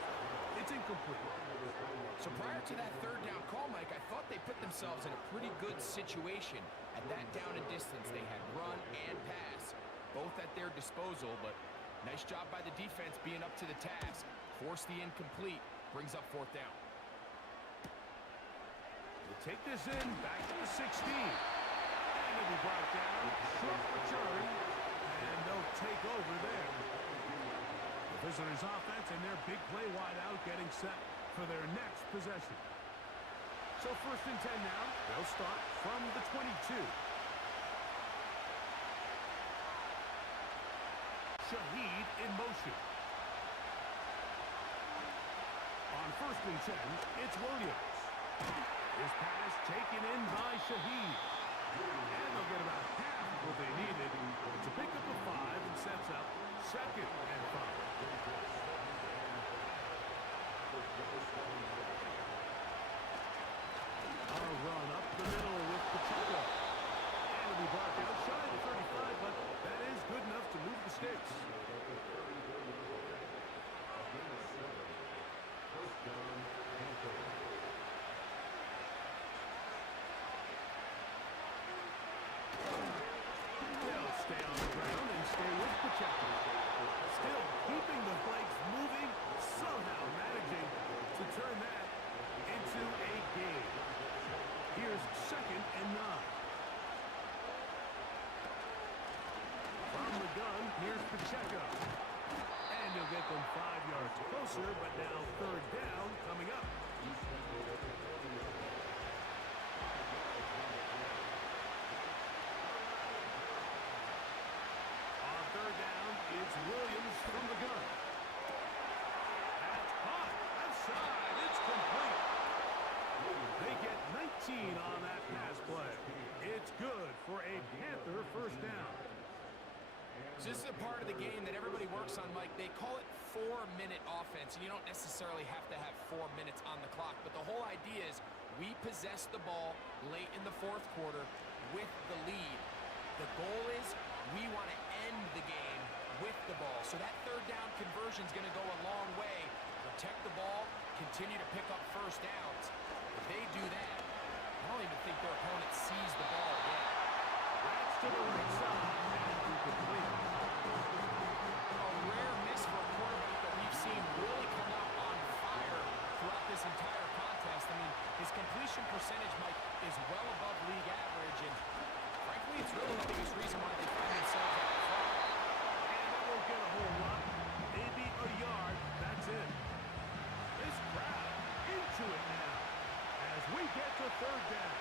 It's incomplete. So prior to that third down call, Mike, I thought they put themselves in a pretty good situation. At that down and distance, they had run and pass, both at their disposal, but nice job by the defense being up to the task. Force the incomplete, brings up fourth down. They take this in, back to the 16. And it'll be brought down, short return, and they'll take over there. The visitors' offense and their big play wide out getting set for their next possession. So first and 10 now. They'll start from the 22. Shaheed in motion. On first and 10, it's Williams. His pass taken in by Shaheed. And they'll get about half of what they needed to pick up a 5 and sets up second and 5. A run up the middle with Pacheco. And it'll be brought down shy of the 35, but that is good enough to move the sticks. They'll stay on the ground and stay with Pacheco. Still keeping the legs moving, somehow managing to turn that into a game. Here's second and 9. From the gun, here's Pacheco. And he'll get them 5 yards closer, but now third down coming up. On third down, it's Williams from the gun. That's caught. Outside. It's complete. They get 19 on that pass play. It's good for a Panther first down. So this is a part of the game that everybody works on, Mike. They call it 4-minute offense, and you don't necessarily have to have 4 minutes on the clock. But the whole idea is we possess the ball late in the fourth quarter with the lead. The goal is we want to end the game with the ball. So that third down conversion is going to go a long way. Protect the ball, continue to pick up first downs. If they do that, I don't even think their opponent sees the ball again. That's to the right side. And incomplete. A rare miss for a quarterback that we've seen really come out on fire throughout this entire contest. I mean, his completion percentage, Mike, is well above league average, and frankly, it's really the biggest reason why they find themselves out front. And that won't get a whole lot. Maybe a yard. That's it. This crowd into it now as we get to third down.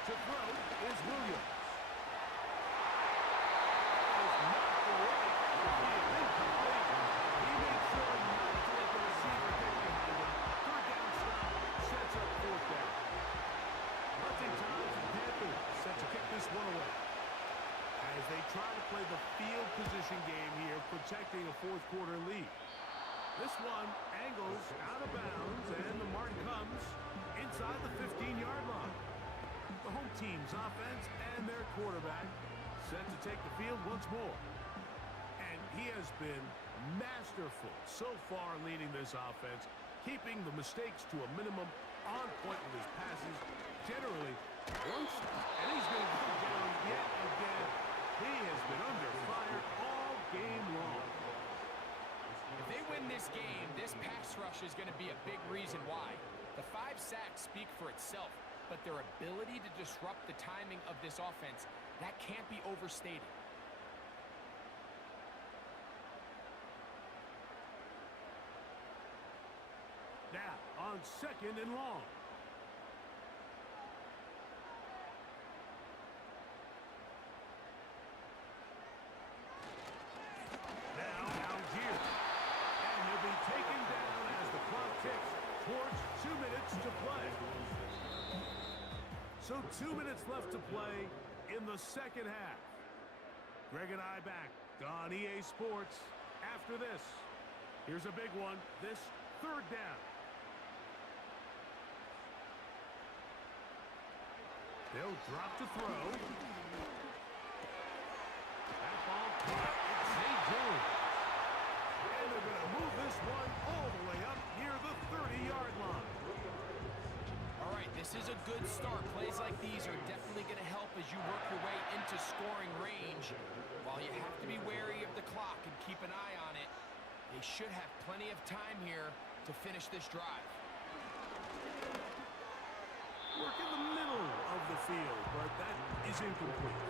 To throw is Williams. Is knocked away. He is incomplete. He makes sure not to let the receiver get behind him. Third down stop sets up fourth down. Hunting time for the Panthers set to kick this one away. As they try to play the field position game here, protecting a fourth quarter lead. This one angles out of bounds, and the mark comes inside the 15-yard line. The home team's offense and their quarterback set to take the field once more. And he has been masterful so far leading this offense, keeping the mistakes to a minimum, on point with his passes, generally once, and he's going to go down yet again. He has been under fire all game long. If they win this game, this pass rush is going to be a big reason why. The 5 sacks speak for itself, but their ability to disrupt the timing of this offense, that can't be overstated. Now, on second and long. Now, Algier. And he'll be taken down as the clock ticks towards 2 minutes to play. So 2 minutes left to play in the second half. Greg and I back on EA Sports after this. Here's a big one. This third down. They'll drop to throw. That ball caught. It's Zay Jones. And they're going to move this one all the way up near the 30-yard line. All right, this is a good start. Plays like these are definitely going to help as you work your way into scoring range. While you have to be wary of the clock and keep an eye on it, they should have plenty of time here to finish this drive. Work in the middle of the field, but that is incomplete.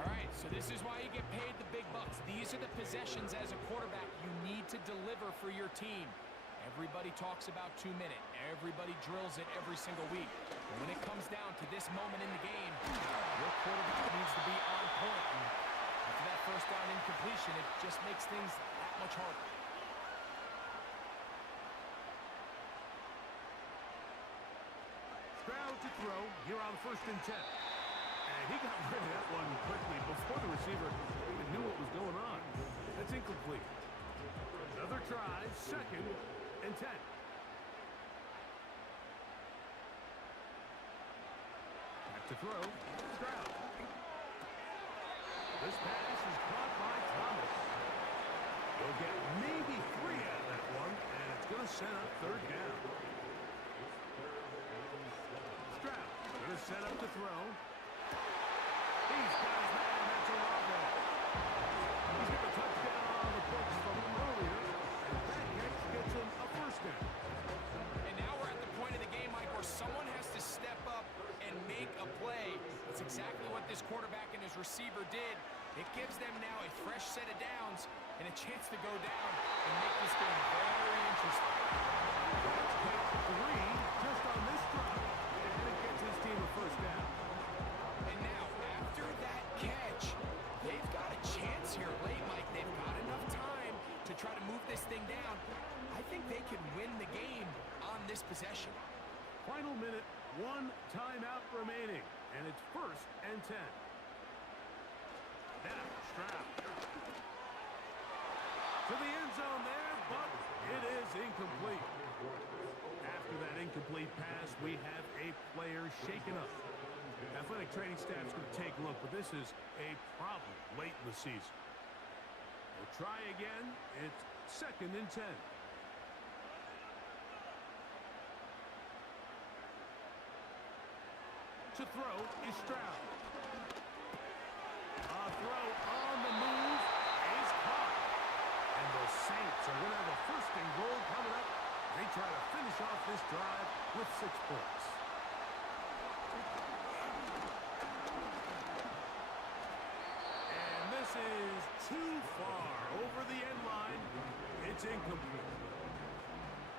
All right, so this is why you get paid the big bucks. These are the possessions as a quarterback you need to deliver for your team. Everybody talks about 2 minutes. Everybody drills it every single week. But when it comes down to this moment in the game, your quarterback needs to be on point. And after that first down incompletion, it just makes things that much harder. Stroud to throw here on 1st and 10. And he got rid of that one quickly before the receiver even knew what was going on. That's incomplete. Another try, 2nd and 10. Back to throw, Stroud. This pass is caught by Thomas. He'll get maybe 3 out of that one, and it's going to set up 3rd down. Stroud going to set up to throw. He's got his man, that's a Ravo. He's got a touchdown on the books from earlier, and that catch gets him a 1st down. And now we're at the point of the game, Mike, where someone has to step up and make a play. That's exactly what this quarterback and his receiver did. It gives them now a fresh set of downs and a chance to go down and make this game very interesting. That's catch 3 just on this drive, and it gets his team a 1st down. And now, after that catch, they've got a chance here late, Mike. They've got enough time to try to move this thing down. I think they can win the game on this possession. Final minute, 1 timeout remaining, and it's 1st and 10. Now, Stroud. To the end zone there, but it is incomplete. After that incomplete pass, we have a player shaken up. Athletic training staff's going to take a look, but this is a problem late in the season. We'll try again. It's 2nd and 10. To throw is Stroud. A throw on the move is caught. And the Saints are going to have a 1st and goal coming up. They try to finish off this drive with 6 points. And this is too far over the end line. It's incomplete.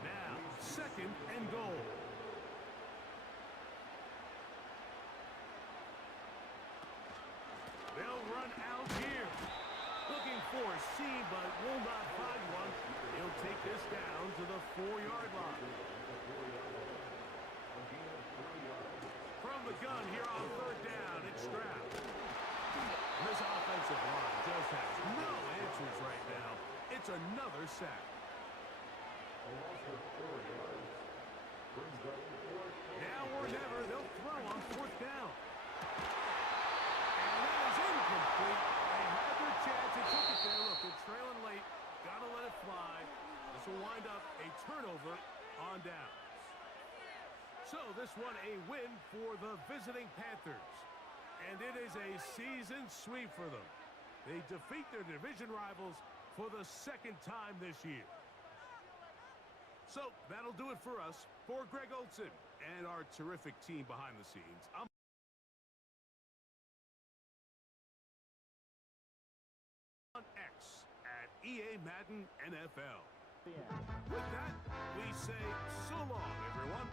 Now, 2nd and goal. They'll run out here. Looking for a seam, but will not find one. He'll take this down to the 4-yard line. From the gun here on 3rd down, it's Stroud. This offensive line just has no answers right now. It's another sack. Now or never, they'll throw on 4th down. Incomplete. They had their chance and took it there. Look, they're trailing late. Gotta let it fly. This will wind up a turnover on downs. So this one a win for the visiting Panthers. And it is a season sweep for them. They defeat their division rivals for the 2nd time this year. So that'll do it for us. For Greg Olson and our terrific team behind the scenes, I'm on X at EA Madden NFL. With that, we say so long, everyone.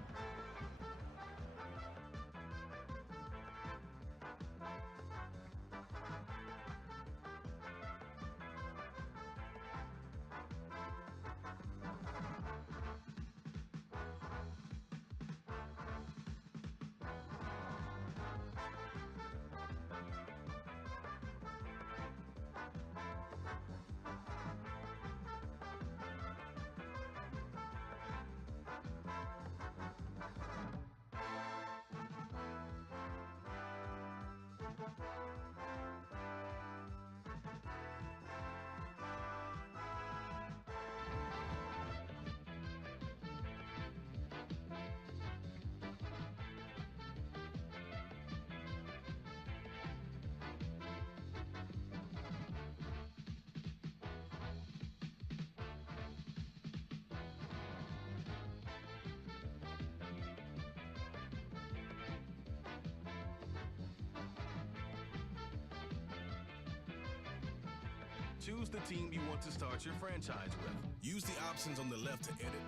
choose the team you want to start your franchise with. Use the options on the left to edit.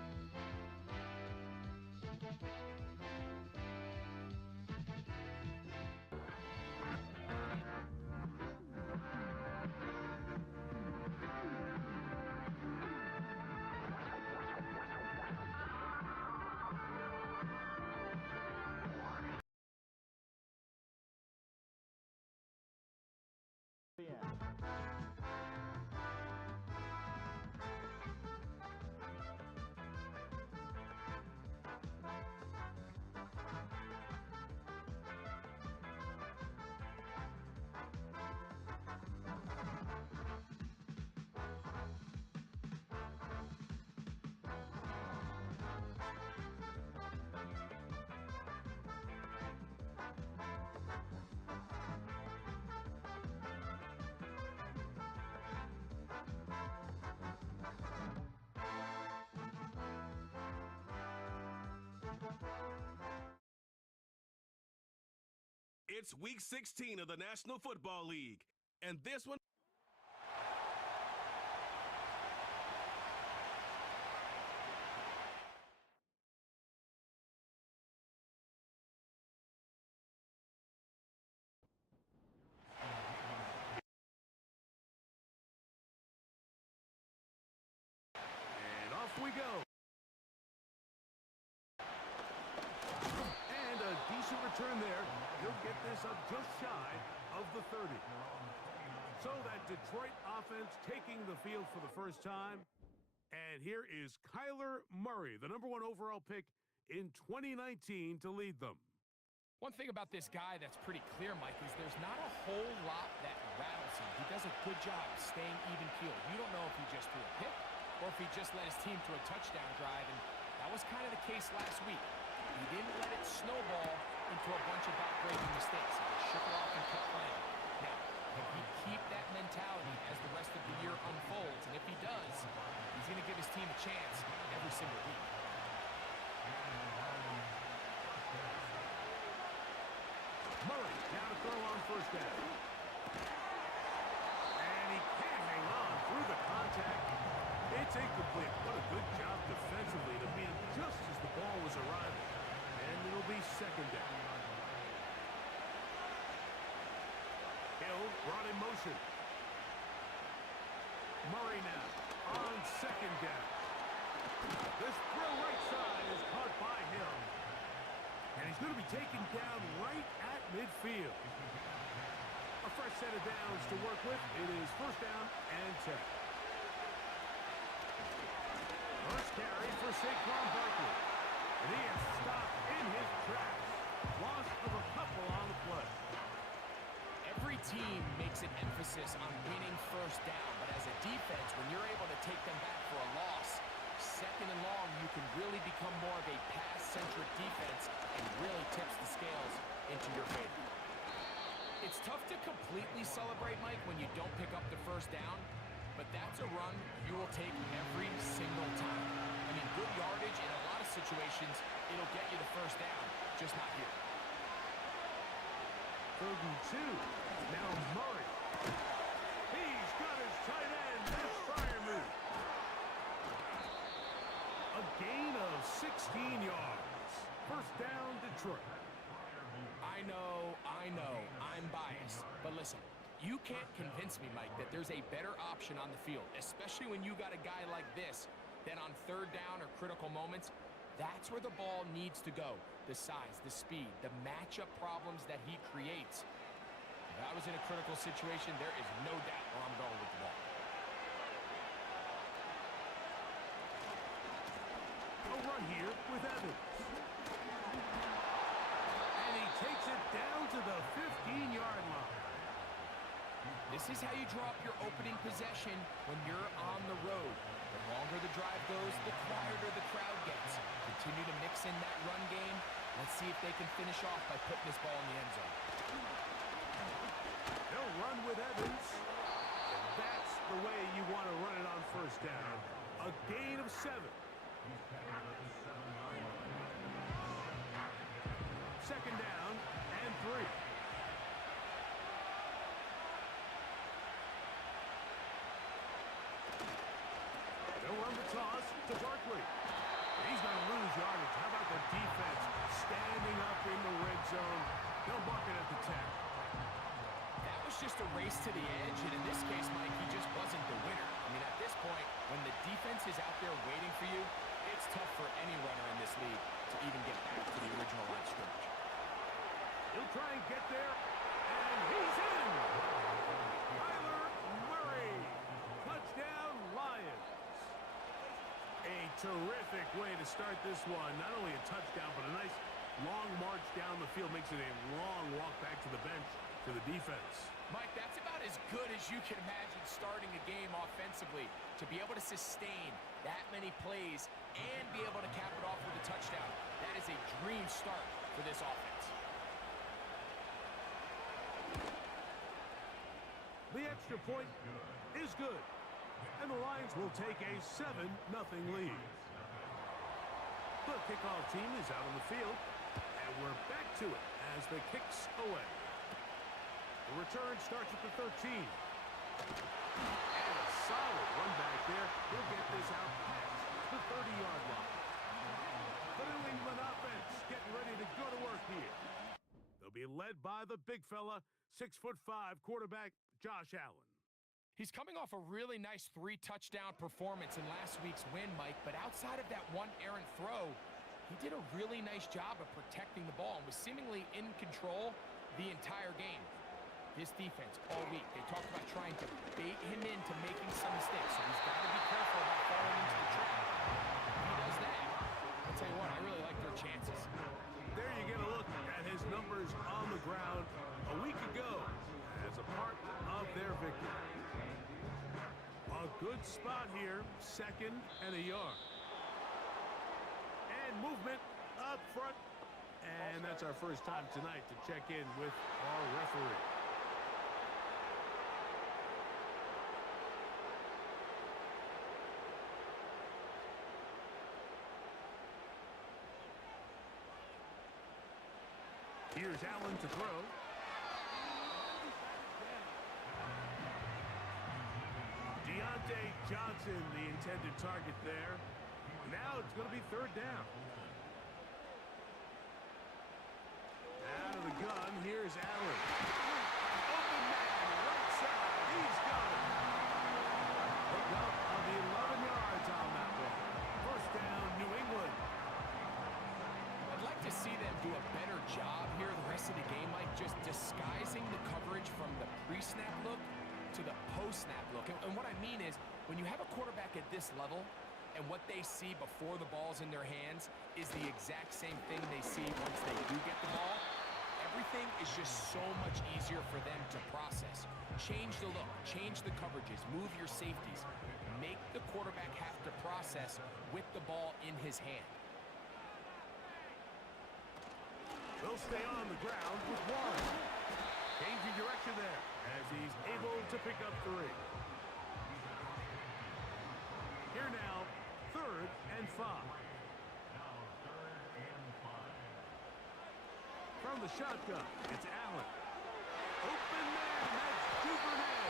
It's week 16 of the National Football League, and this one. And off we go. And a decent return there. He'll get this up just shy of the 30. So that Detroit offense taking the field for the first time. And here is Kyler Murray, the #1 overall pick in 2019 to lead them. One thing about this guy that's pretty clear, Mike, is there's not a whole lot that rattles him. He does a good job staying even-keeled. You don't know if he just threw a pick or if he just led his team to a touchdown drive, and that was kind of the case last week. He didn't let it snowball into a bunch of back-breaking mistakes. He just shook it off and kept playing. Now, can he keep that mentality as the rest of the year unfolds? And if he does, he's going to give his team a chance every single week. Murray down to throw on first down. And he can't hang on through the contact. It's incomplete. What a good job defensively to beat him just as the ball was arriving. And it'll be second down. Hill brought in motion. Murray now on second down. This throw right side is caught by Hill. And he's going to be taken down right at midfield. A fresh set of downs to work with. It is first down and 10. First carry for Saquon Barkley. And he is stopped in his tracks. Loss of a couple on the play. Every team makes an emphasis on winning first down, but as a defense, when you're able to take them back for a loss, second and long, you can really become more of a pass-centric defense and really tips the scales into your favor. It's tough to completely celebrate, Mike, when you don't pick up the first down, but that's a run you will take every single time. I mean, good yardage in a lot of situations, it'll get you the first down, just not here. 3rd and 2. Now Murray. He's got his tight end. This fire move. A gain of 16 yards. First down, Detroit. I know, I'm biased. But listen, you can't convince me, Mike, that there's a better option on the field, especially when you got a guy like this, that on 3rd down or critical moments, that's where the ball needs to go. The size, the speed, the matchup problems that he creates. If I was in a critical situation, there is no doubt where I'm going with the ball. A run here with Evans. And he takes it down to the 15-yard line. This is how you draw up your opening possession when you're on the road. The longer the drive goes, the quieter the crowd gets. Continue to mix in that run game. Let's see if they can finish off by putting this ball in the end zone. They'll run with Evans. And that's the way you want to run it on first down. A gain of 7. Second down and 3. to race to the edge, and in this case, Mike, he just wasn't the winner. I mean, at this point, when the defense is out there waiting for you, it's tough for any runner in this league to even get back to the original line of scrimmage. He'll try and get there, and he's in! Kyler Murray, touchdown Lions. A terrific way to start this one. Not only a touchdown, but a nice long march down the field. Makes it a long walk back to the bench to the defense. Mike, that's about as good as you can imagine starting a game offensively. To be able to sustain that many plays and be able to cap it off with a touchdown, that is a dream start for this offense. The extra point is good, and the Lions will take a 7-0 lead. The kickoff team is out on the field, and we're back to it as the kicks away. The return starts at the 13. And a solid run back there. He'll get this out past the 30-yard line. The New England offense getting ready to go to work here. They'll be led by the big fella, 6'5" quarterback Josh Allen. He's coming off a really nice 3-touchdown performance in last week's win, Mike, but outside of that one errant throw, he did a really nice job of protecting the ball and was seemingly in control the entire game. This defense all week, they talked about trying to bait him into making some mistakes, so he's got to be careful about falling into the trap. If he does that, I'll tell you what, I really like their chances. There you get a look at his numbers on the ground a week ago as a part of their victory. A good spot here, 2nd and a yard. And movement up front. And that's our first time tonight to check in with our referee. Here's Allen to throw. Deontay Johnson, the intended target there. Now it's going to be 3rd down. Out of the gun, here's Allen. Open man, right side, he's got it. Hooked up on the 11 yards on that one. 1st down, New England. I'd like to see them do a better job here the rest of the game, Mike, just disguising the coverage from the pre-snap look to the post-snap look. And what I mean is, when you have a quarterback at this level, and what they see before the ball's in their hands is the exact same thing they see once they do get the ball, everything is just so much easier for them to process. Change the look, change the coverages, move your safeties. Make the quarterback have to process with the ball in his hand. They'll stay on the ground with Warren. Changing direction there as he's able to pick up 3. Here now, 3rd and 5. From the shotgun, it's Allen. Open man, that's Duvernay.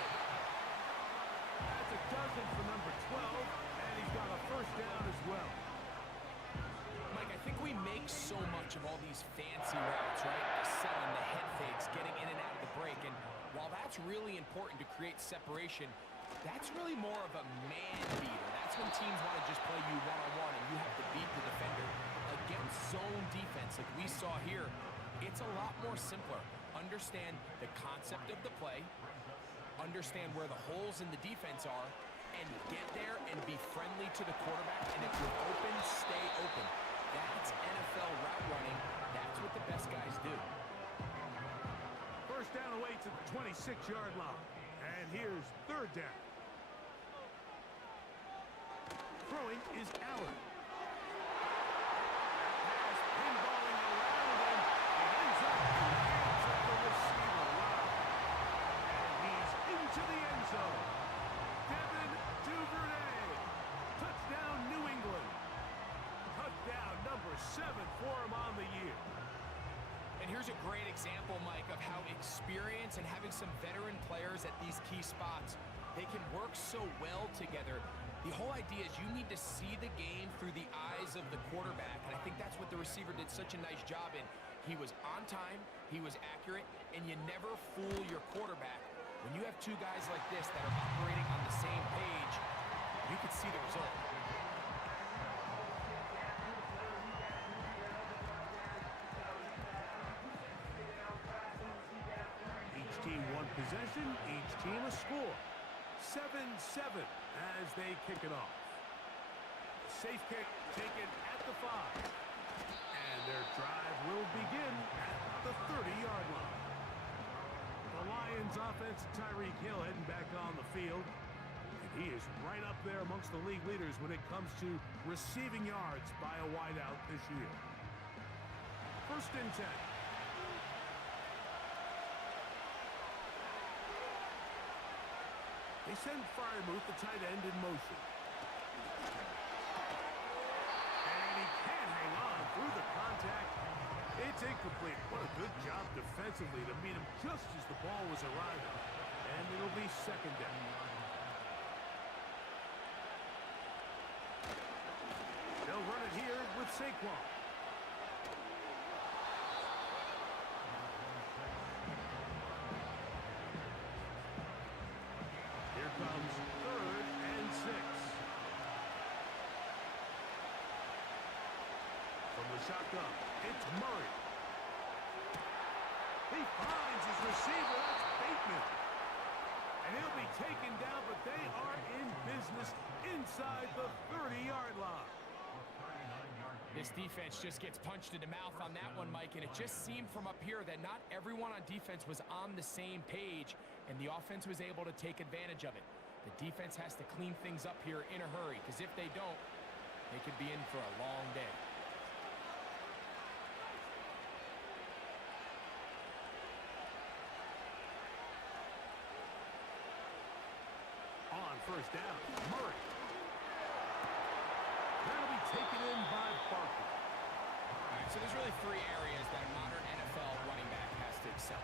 That's a dozen for number 12, and he's got a 1st down as well. Mike, I think we make so much of all these fancy routes, right? The seven, the head fakes, getting in and out of the break. And while that's really important to create separation, that's really more of a man beater. That's when teams want to just play you one-on-one and you have to beat the defender. Against zone defense like we saw here, it's a lot more simpler. Understand the concept of the play, understand where the holes in the defense are, and get there and be friendly to the quarterback. And if you're open, stay open. That's NFL route running. That's what the best guys do. 1st down away to the 26-yard line. And here's 3rd down. Throwing is Allen. Pass pinballing around him. It ends up in the hands of the receiver. And he's into the end zone. Devin Duvernay. Touchdown, New England. Touchdown number 7 for him on the year. And here's a great example, Mike, of how experience and having some veteran players at these key spots, they can work so well together. The whole idea is you need to see the game through the eyes of the quarterback, and I think that's what the receiver did such a nice job in. He was on time, he was accurate, and you never fool your quarterback When you have two guys like this that are operating on the same page, you could see the result. Each team one possession, each team a score. 7-7 as they kick it off. Safe kick taken at the 5. And their drive will begin at the 30-yard line. The Lions offense, Tyreek Hill heading back on the field. And he is right up there amongst the league leaders when it comes to receiving yards by a wideout this year. 1st and 10. They send Freiermuth, the tight end, in motion. And he can't hang on through the contact. It's incomplete. What a good job defensively to meet him just as the ball was arriving. And it'll be 2nd down. They'll run it here with Saquon. Here comes 3rd and 6. From the shotgun, it's Murray. He finds his receiver. That's Bateman. And he'll be taken down, but they are in business inside the 30-yard line. This defense just gets punched in the mouth on that one, Mike, and it just seemed from up here that not everyone on defense was on the same page, and the offense was able to take advantage of it. The defense has to clean things up here in a hurry, because if they don't, they could be in for a long day. On 1st down, Murray. That'll be taken in by Barker. All right, so there's really 3 areas that a modern NFL running back has to excel.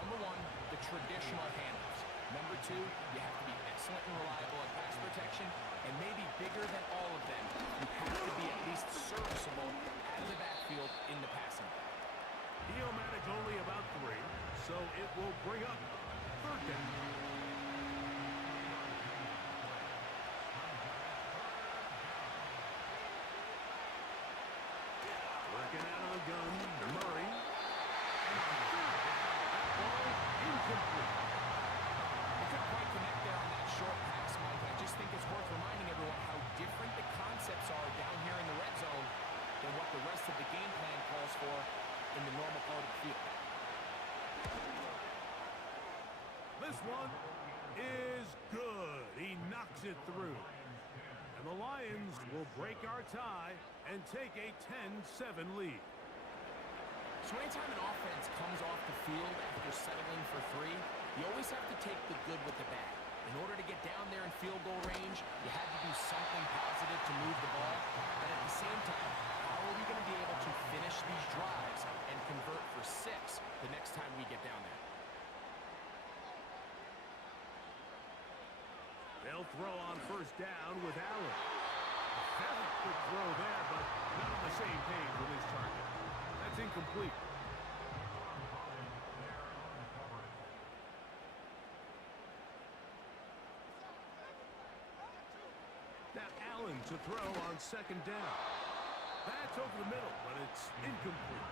Number 1, the traditional handles. Number 2, you have to be excellent and reliable at pass protection. And maybe bigger than all of them, you have to be at least serviceable out of the backfield in the passing game. Eo-matic only about 3, so it will bring up 3rd down. Working out of the gun, Murray. That ball incomplete. They couldn't quite connect there on that short pass, Mike. I just think it's worth reminding everyone how different the concepts are down here in the red zone than what the rest of the game plan calls for in the normal part of the field. This one is good. He knocks it through. And the Lions will break our tie and take a 10-7 lead. So anytime an offense comes off the field after settling for 3, you always have to take the good with the bad. In order to get down there in field goal range, you had to do something positive to move the ball. But at the same time, how are we going to be able to finish these drives and convert for 6 the next time we get down there? They'll throw on 1st down with Allen. Very good throw there, but not on the same page with his target. That's incomplete. Now Allen to throw on 2nd down. That's over the middle, but it's incomplete.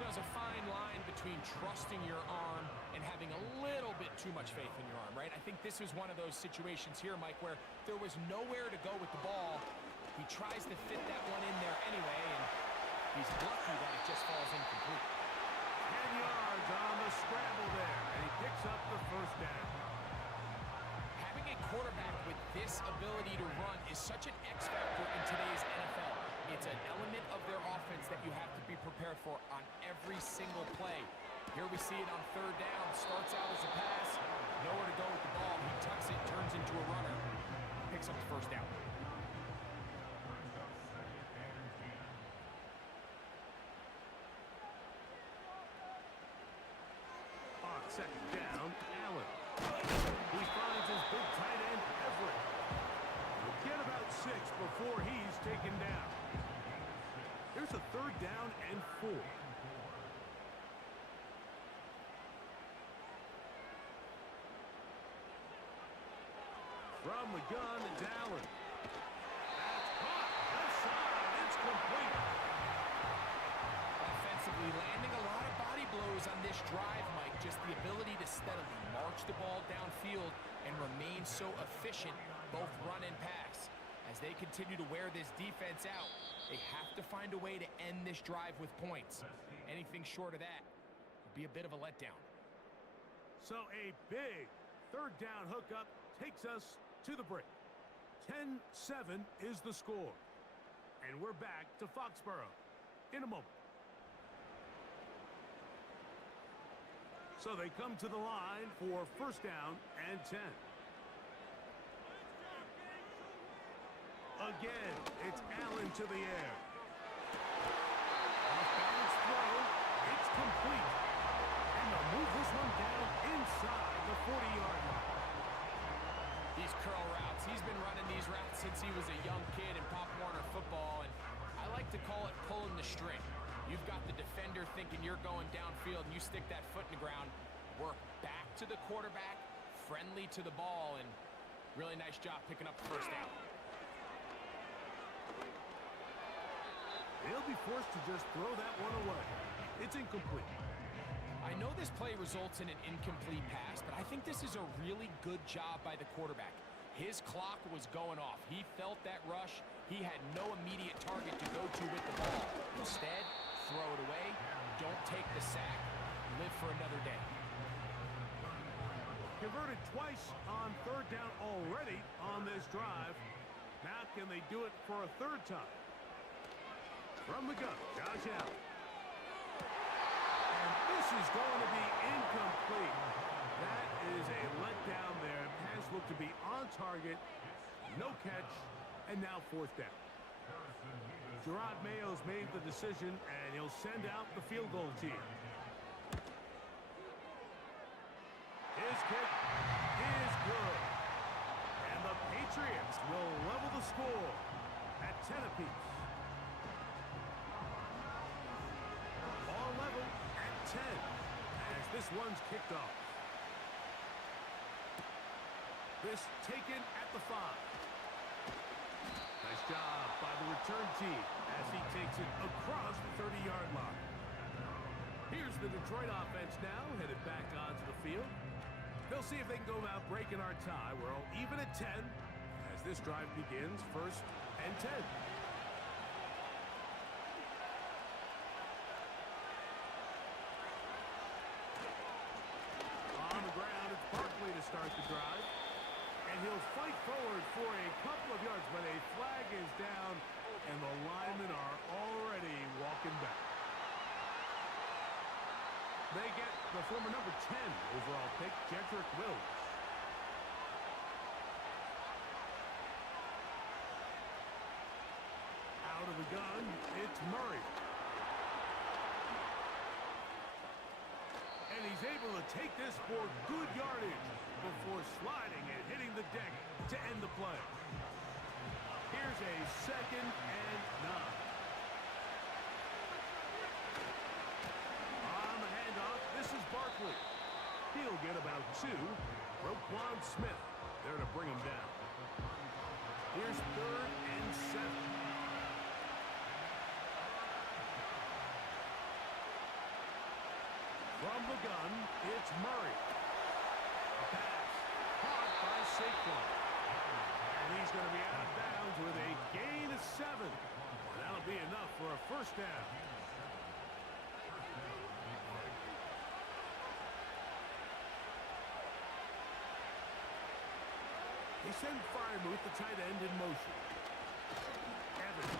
There's a fine line between trusting your arm and having a little bit too much faith in your arm, right? I think this is one of those situations here, Mike, where there was nowhere to go with the ball. He tries to fit that one in there anyway, and he's lucky that it just falls incomplete. 10 yards on the scramble there, and he picks up the 1st down. Having a quarterback with this ability to run is such an X factor in today's NFL. It's an element of their offense that you have to be prepared for on every single play. Here we see it on 3rd down. Starts out as a pass. Nowhere to go with the ball. He tucks it, turns into a runner. Picks up the 1st down. On 2nd down, Allen. He finds his big tight end, Everett. He'll get about 6 before he's taken down. There's a 3rd down and 4. From the gun, it's Allen. That's caught. Left side. It's complete. Offensively, landing a lot of body blows on this drive, Mike. Just the ability to steadily march the ball downfield and remain so efficient, both run and pass. As they continue to wear this defense out, they have to find a way to end this drive with points. Anything short of that would be a bit of a letdown. So a big third down hookup takes us to the break. 10-7 is the score. And we're back to Foxborough in a moment. So they come to the line for first down and 10. Again, it's Allen to the air. Off-balance throw. It's complete. And they'll move this one down inside the 40-yard line. These curl routes, he's been running these routes since he was a young kid in Pop Warner football, and I like to call it pulling the string. You've got the defender thinking you're going downfield, and you stick that foot in the ground, work back to the quarterback, friendly to the ball, and really nice job picking up the first down. They'll be forced to just throw that one away. It's incomplete. I know this play results in an incomplete pass, but I think this is a really good job by the quarterback. His clock was going off. He felt that rush. He had no immediate target to go to with the ball. Instead, throw it away. Don't take the sack. Live for another day. Converted twice on third down already on this drive. Now can they do it for a third time? From the gun, Josh Allen. And this is going to be incomplete. That is a letdown there. Pass looked to be on target. No catch. And now fourth down. Gerard Mayo's made the decision, and he'll send out the field goal team. His kick is good. And the Patriots will level the score at 10 apiece. All level at 10 as this one's kicked off. This taken at the 5. Nice job by the return team as he takes it across the 30-yard line. Here's the Detroit offense now, headed back onto the field. They'll see if they can go about breaking our tie. We're all even at 10 as this drive begins, first and 10. On the ground, it's Barkley to start the drive. And he'll fight forward for a couple of yards, but a flag is down, and the linemen are already walking back. They get the former number 10 overall pick, Jedrick Wills. Out of the gun, it's Murray. And he's able to take this for good yardage before sliding and hitting the deck to end the play. Here's a second and 9. On the handoff, this is Barkley. He'll get about 2. Roquan Smith there to bring him down. Here's third and 7. From the gun, it's Murray. A pass caught by Saquon. And he's going to be out of bounds with a gain of 7. And that'll be enough for a first down. They send Freiermuth, the tight end, in motion. Evans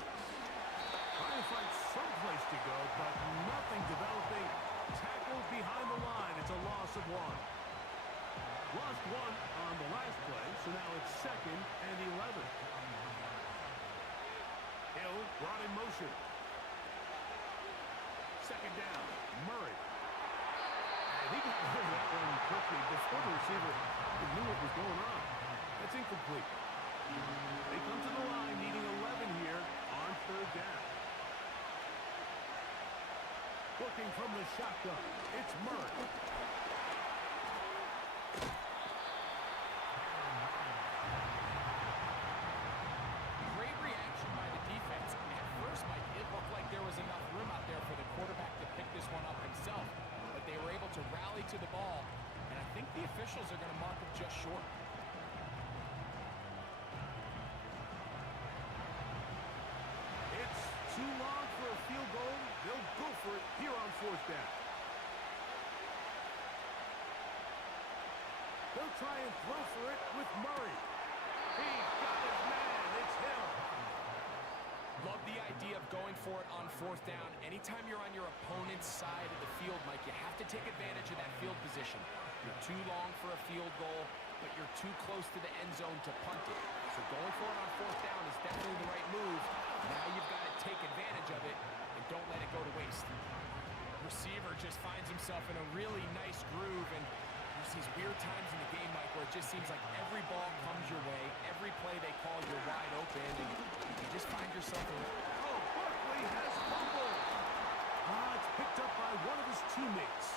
trying to find someplace to go, but nothing developing. Tackled behind the line. It's a loss of 1. Lost 1 on the last play, so now it's second and 11. Hill brought in motion. Second down, Murray. And he got rid of that one quickly before the receiver knew what was going on. That's incomplete. They come to the line needing 11 here on third down. Looking from the shotgun, it's Murray. the ball, and I think the officials are going to mark him just short. It's too long for a field goal. They'll go for it here on 4th down. They'll try and throw for it with Murray. He's got his man. It's Hill. Love the idea of going for it on 4th down. Anytime you're on your opponent's side of the field, Mike, you have to take advantage of that field position. You're too long for a field goal, but you're too close to the end zone to punt it. So going for it on 4th down is definitely the right move. Now you've got to take advantage of it and don't let it go to waste. Receiver just finds himself in a really nice groove, and there's these weird times in the game, Mike, where it just seems like every ball comes your way, every play they call, you're wide open, and you just find yourself in... Oh, Barkley has fumbled. It's picked up by one of his teammates.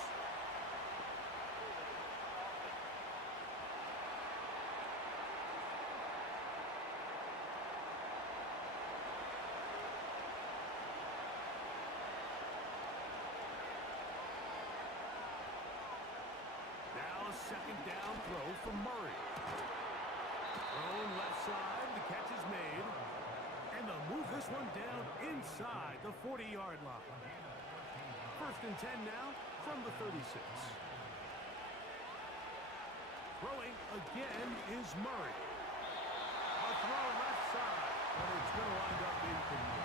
Now a 2nd down throw from Murray. Thrown left side, the catch is made. And they'll move this one down inside the 40-yard line. 1st and 10 now from the 36. Throwing again is Murray. A throw left side, but it's going to wind up incomplete.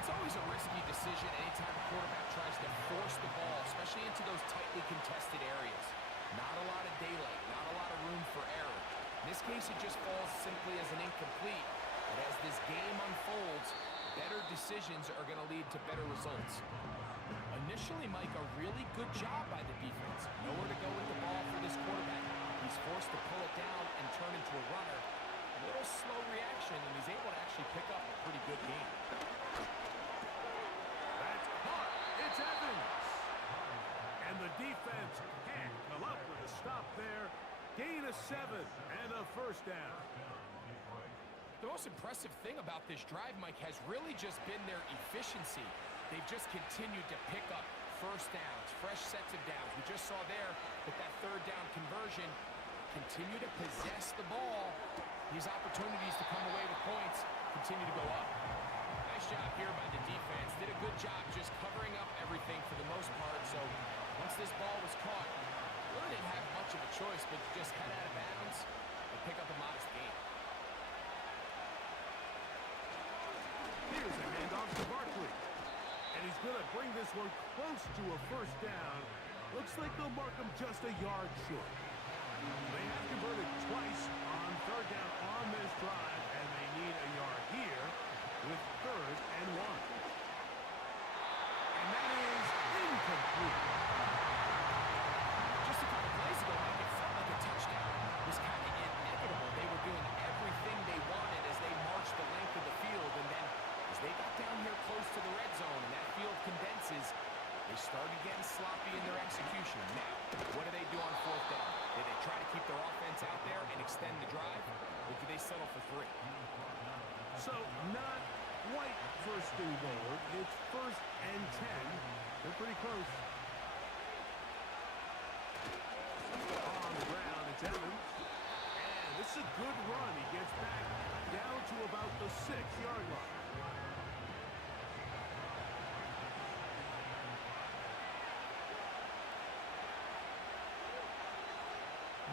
It's always a risky decision anytime a quarterback tries to force the ball, especially into those tightly contested areas. Not a lot of daylight, not a lot of room for error. In this case, it just falls simply as an incomplete. But as this game unfolds, better decisions are going to lead to better results. Initially, Mike, a really good job by the defense. Nowhere to go with the ball for this quarterback. He's forced to pull it down and turn into a runner. A little slow reaction, and he's able to actually pick up a pretty good game. That's caught. It's Evans. And the defense can't come up with a stop there. Gain of 7 and a 1st down. The most impressive thing about this drive, Mike, has really just been their efficiency. They've just continued to pick up 1st downs, fresh sets of downs. We just saw there with that 3rd down conversion, continue to possess the ball. These opportunities to come away with points continue to go up. Nice job here by the defense. Did a good job just covering up everything for the most part. So once this ball was caught, really didn't have much of a choice but to just head out of bounds and pick up a modest gain. Here's a handoff to Barkley. And he's going to bring this one close to a 1st down. Looks like they'll mark him just a yard short. They have converted twice on 3rd down on this drive, and they need a yard here with 3rd and 1. And that is incomplete. Just a couple plays ago, Mike, it felt like a touchdown. It was kind of inevitable. They were doing everything they wanted as they marched the length of the field, and then as they got down here close to the red zone and that field condenses, they started getting sloppy in their execution. Now, what do they do on 4th down? Do they try to keep their offense out there and extend the drive, or do they settle for 3? So, not quite 1st and goal. It's 1st and 10. They're pretty close. On the ground, it's Evans. And this is a good run. He gets back down to about the 6-yard line.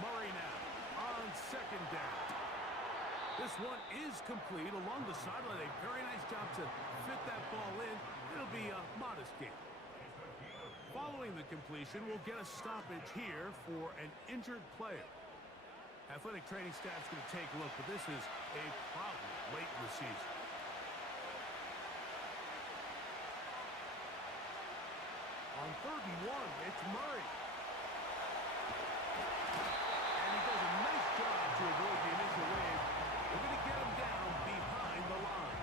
Murray now on 2nd down. This one is complete along the sideline. A very nice job to fit that ball in. It'll be a modest gain. Following the completion, we'll get a stoppage here for an injured player. Athletic training staff's going to take a look, but this is a problem late in the season. On 3rd and 1, it's Murray. And he does a nice job to avoid the initial wave. They're going to get him down behind the line.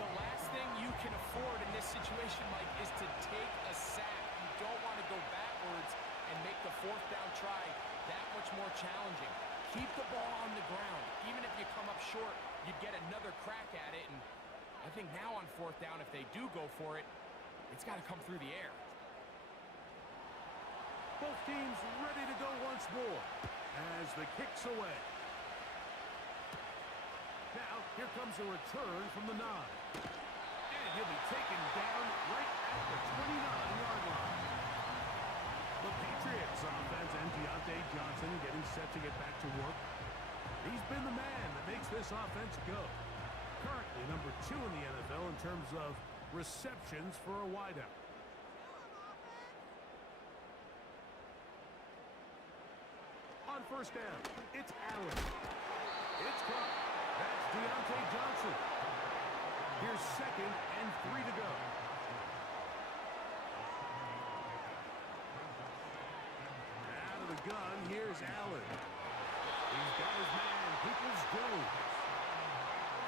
The last thing you can afford in this situation, Mike, is to take a sack. You don't want to go backwards and make the 4th down try that much more challenging. Keep the ball on the ground. Even if you come up short, you get another crack at it. And I think now on 4th down, if they do go for it, it's got to come through the air. Both teams ready to go once more as the kick's away. Now, here comes a return from the 9. And he'll be taken down right at the 29-yard line. The Patriots offense and Deontay Johnson getting set to get back to work. He's been the man that makes this offense go. Currently number 2 in the NFL in terms of receptions for a wideout. On first down, it's Allen. It's caught. That's Deontay Johnson. Here's 2nd and 3 to go. Out of the gun, here's Allen. He's got his man, Peoples-Jones.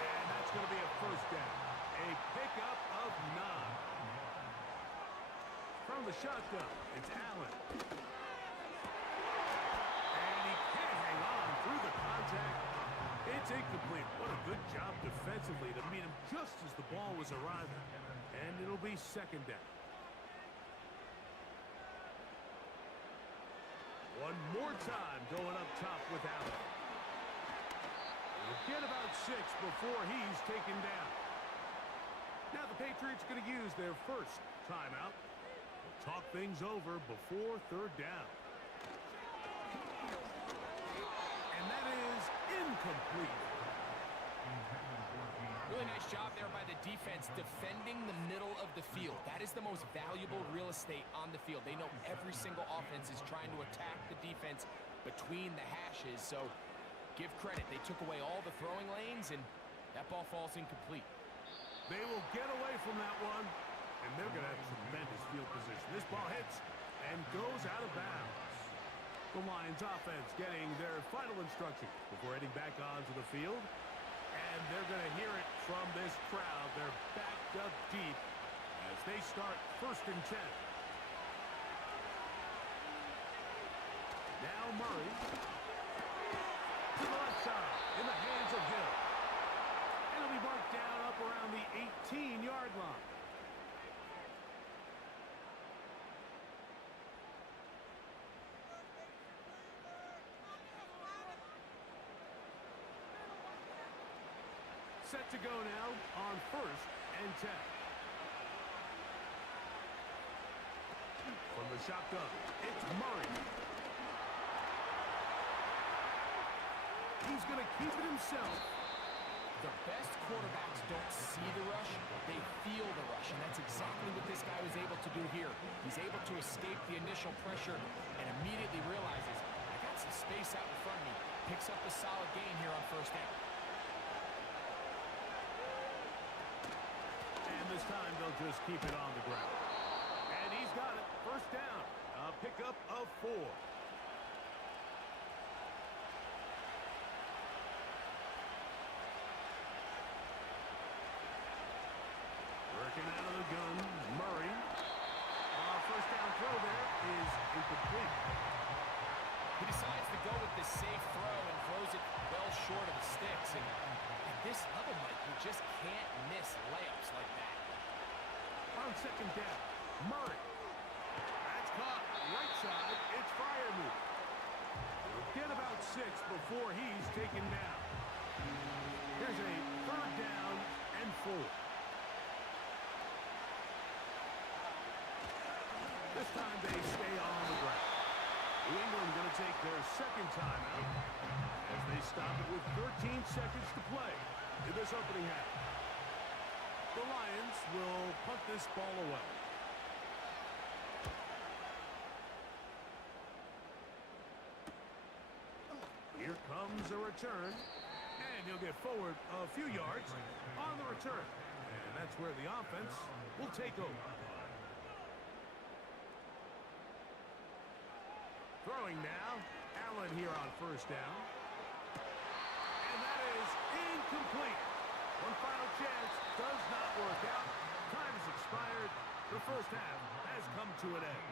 And that's going to be a first down. A pickup of 9. From the shotgun, it's Allen. And he can't hang on through the contact. It's incomplete. What a good job defensively to meet him just as the ball was arriving. And it'll be 2nd down. One more time going up top with Allen. We'll get about 6 before he's taken down. Now the Patriots going to use their first timeout. We'll talk things over before 3rd down. And that is incomplete. Really nice job there by the defense defending the middle of the field. That is the most valuable real estate on the field. They know every single offense is trying to attack the defense between the hashes. So give credit. They took away all the throwing lanes, and that ball falls incomplete. They will get away from that one, and they're going to have tremendous field position. This ball hits and goes out of bounds. The Lions offense getting their final instruction before heading back onto the field. And they're going to hear it from this crowd. They're backed up deep as they start 1st and 10. Now Murray to the left side in the hands of Hill. And he'll be marked down up around the 18-yard line. Set to go now on 1st and 10. From the shotgun, it's Murray. He's going to keep it himself. The best quarterbacks don't see the rush, they feel the rush, and that's exactly what this guy was able to do here. He's able to escape the initial pressure and immediately realizes, I got some space out in front of me. Picks up a solid gain here on 1st down. This time they'll just keep it on the ground. And he's got it. 1st down. A pickup of 4. Working out of the gun, Murray. 1st down throw there is incomplete. He decides to go with the safe throw and throws it well short of the sticks. And at this level, Mike, you just can't miss layups like that. On 2nd down, Murray. That's caught. Right side, it's Freiermuth. He'll get about 6 before he's taken down. Here's a 3rd down and 4. This time they stay on the ground. New England going to take their 2nd timeout as they stop it with 13 seconds to play in this opening half. The Lions will punt this ball away. Here comes a return, and he'll get forward a few yards on the return. And that's where the offense will take over. Throwing now, Allen here on 1st down. And that is incomplete. One final chance does not work out. Time has expired. The 1st half has come to an end.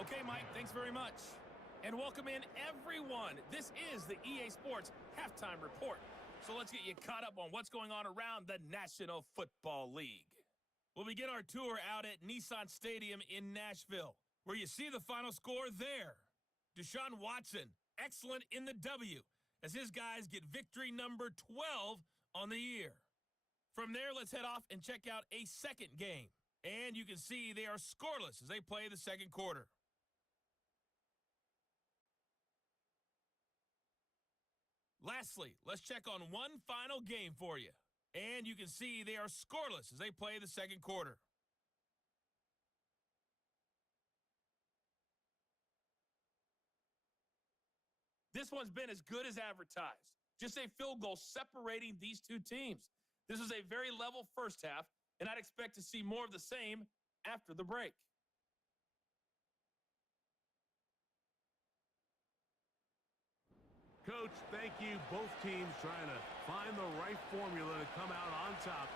Okay, Mike, thanks very much. And welcome in everyone. This is the EA Sports Halftime Report. So let's get you caught up on what's going on around the National Football League. We'll begin our tour out at Nissan Stadium in Nashville. where you see the final score there. Deshaun Watson, excellent in the W, as his guys get victory number 12 on the year. From there, let's head off and check out a second game. And you can see they are scoreless as they play the second quarter. Lastly, let's check on one final game for you. And you can see they are scoreless as they play the second quarter. This one's been as good as advertised. Just a field goal separating these two teams. This was a very level first half, and I'd expect to see more of the same after the break. Coach, thank you. Both teams trying to find the right formula to come out on top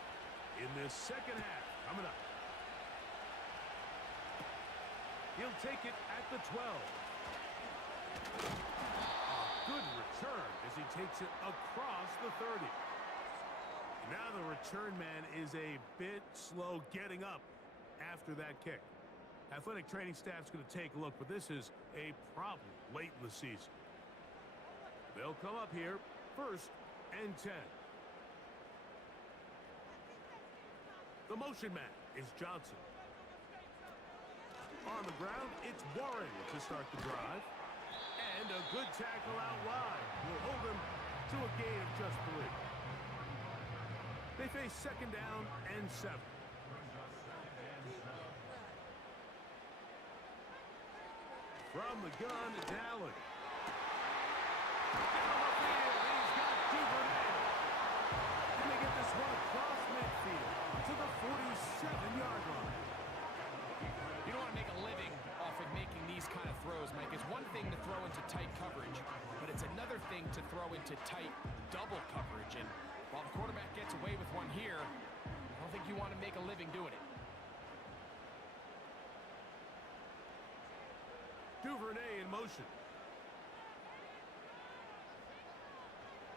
in this second half. Coming up. He'll take it at the 12. Good return as he takes it across the 30. Now the return man is a bit slow getting up after that kick. Athletic training staff's going to take a look, but this is a problem late in the season. They'll come up here, 1st and 10. The motion man is Johnson. On the ground, it's Warren to start the drive. And a good tackle out wide will hold him to a gain of just 3. They face 2nd down and 7. From the gun, it's Allen. Down the field, he's got Duvernay. And they get this one across midfield to the 47-yard line. You don't want to make a living off of making these kind of throws, Mike. It's one thing to throw into tight coverage, but it's another thing to throw into tight double coverage. And while the quarterback gets away with one here, I don't think you want to make a living doing it. Duvernay in motion.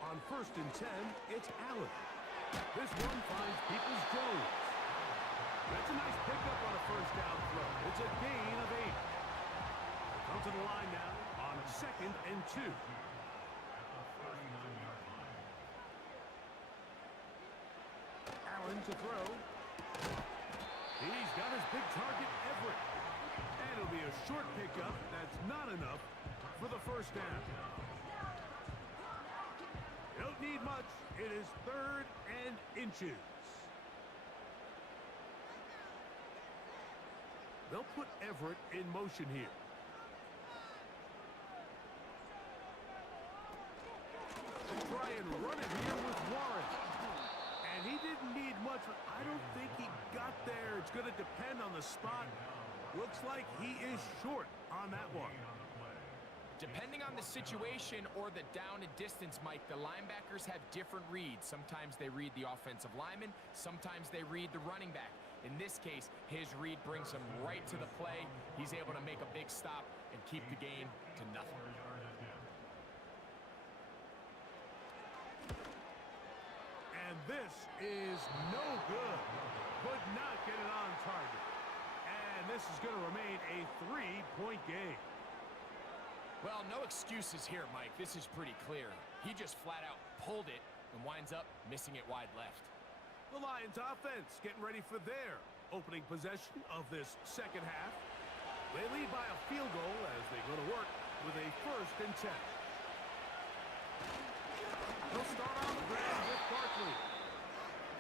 On 1st and 10, it's Allen. This one finds Peoples-Jones. That's a nice pickup on a 1st down throw. It's a gain of 8. Come to the line now on 2nd and 2. Allen to throw. He's got his big target, Everett. And it'll be a short pickup. That's not enough for the 1st down. Don't need much. It is 3rd and inches. They'll put Everett in motion here. Try and run it here with Warren. And he didn't need much, but I don't think he got there. It's going to depend on the spot. Looks like he is short on that one. Depending on the situation or the down and distance, Mike, the linebackers have different reads. Sometimes they read the offensive lineman. Sometimes they read the running back. In this case, his read brings him right to the play. He's able to make a big stop and keep the game to nothing. And this is no good. Could not get it on target. And this is going to remain a 3-point game. Well, no excuses here, Mike. This is pretty clear. He just flat out pulled it and winds up missing it wide left. The Lions offense getting ready for their opening possession of this second half. They lead by a field goal as they go to work with a 1st and 10. They'll start on the ground with Barkley.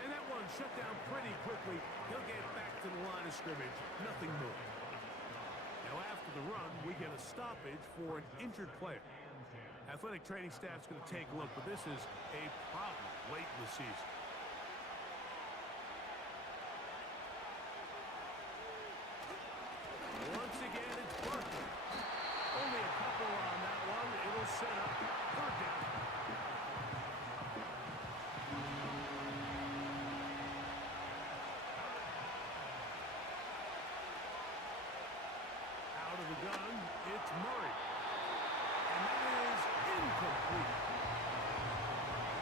And that one shut down pretty quickly. He'll get back to the line of scrimmage. Nothing more. Now after the run, we get a stoppage for an injured player. Athletic training staff's going to take a look, but this is a problem late in the season. Once again, it's Barkley. Only a couple on that one. It'll set up 3rd down. Out of the gun, it's Murray. And that is incomplete.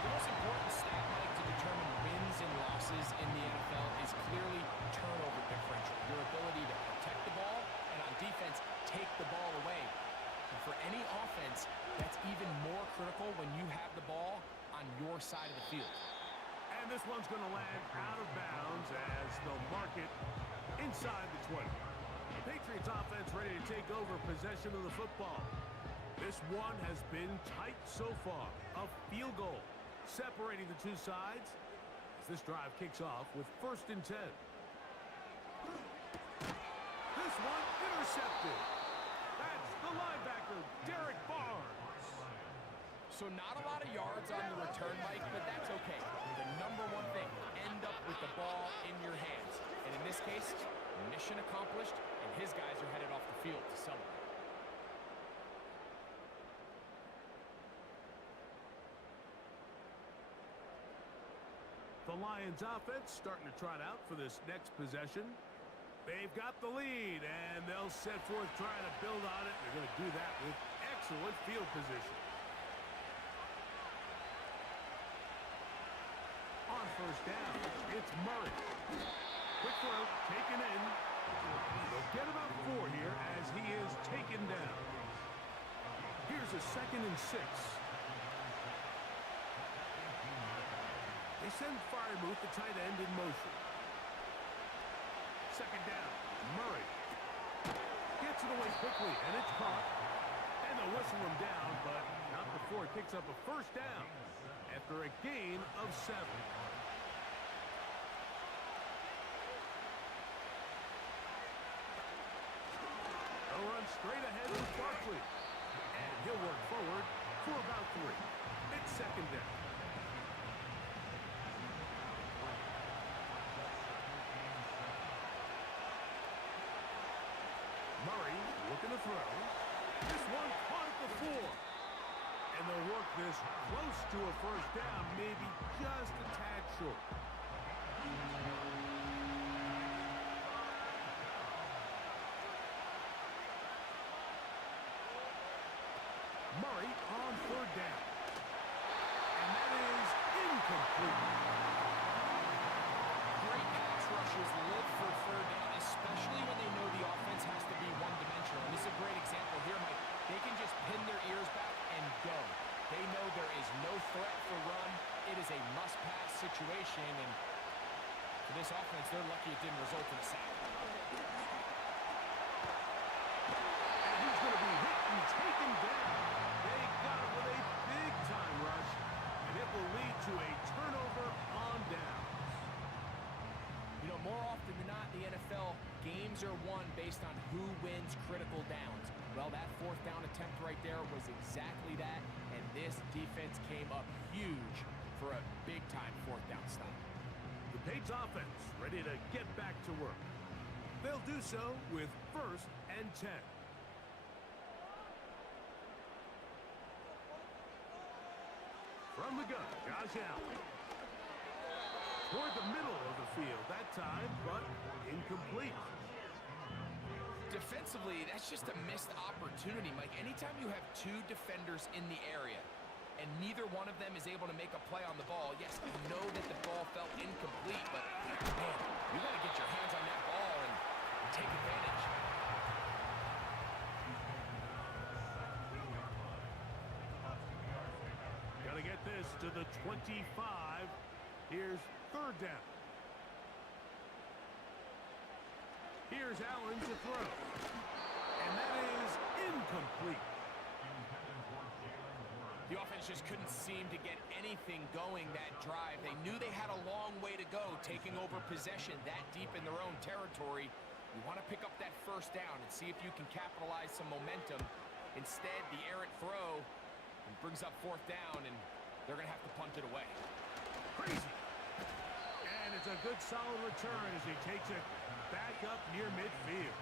The most important stat, Mike, to determine critical when you have the ball on your side of the field. And this one's going to land out of bounds as they'll mark it inside the 20. The Patriots offense ready to take over possession of the football. This one has been tight so far. A field goal separating the two sides as this drive kicks off with 1st and 10. This one intercepted. That's the linebacker, Derek Barnes. So not a lot of yards on the return, Mike, but that's okay. The number one thing, end up with the ball in your hands. And in this case, mission accomplished, and his guys are headed off the field to celebrate. The Lions offense starting to trot out for this next possession. They've got the lead, and they'll set forth trying to build on it. They're going to do that with excellent field position. On 1st down, it's Murray. Quick throw, taken in. They'll get about 4 here as he is taken down. Here's a 2nd and 6. They send Freiermuth, the tight end, in motion. 2nd down, Murray. Gets it away quickly, and it's caught. And they'll whistle him down, but not before it picks up a 1st down after a gain of 7. They'll run straight ahead with Barkley. And he'll work forward for about 3. It's 2nd down. Murray looking to throw. This one caught at the 4. And they'll work this close to a 1st down, maybe just a tad short. Murray on 3rd down. And that is incomplete. Great pass rushes live for 3rd down, especially when they know the offense has to be one-dimensional. And this is a great example here, Mike. They can just pin their ears back and go. They know there is no threat for run. It is a must-pass situation, and for this offense, they're lucky it didn't result in a sack. And he's going to be hit and taken down. They got it with a big-time rush, and it will lead to a turnover on downs. You know, more often than not in the NFL, games are won based on who wins critical downs. Well, that 4th down attempt right there was exactly that, and this defense came up huge for a big-time 4th down stop. The Patriots offense ready to get back to work. They'll do so with 1st and 10. From the gun, Josh Allen. Toward the middle of the field that time, but incomplete. Defensively, that's just a missed opportunity, Mike. Anytime you have 2 defenders in the area and neither one of them is able to make a play on the ball, yes, I know that the ball felt incomplete, but, man, you got to get your hands on that ball and take advantage. Got to get this to the 25. Here's 3rd down. Here's Allen to throw. And that is incomplete. The offense just couldn't seem to get anything going that drive. They knew they had a long way to go, taking over possession that deep in their own territory. You want to pick up that 1st down and see if you can capitalize some momentum. Instead, the errant throw brings up 4th down, and they're going to have to punt it away. Crazy. And it's a good solid return as he takes it back up near midfield.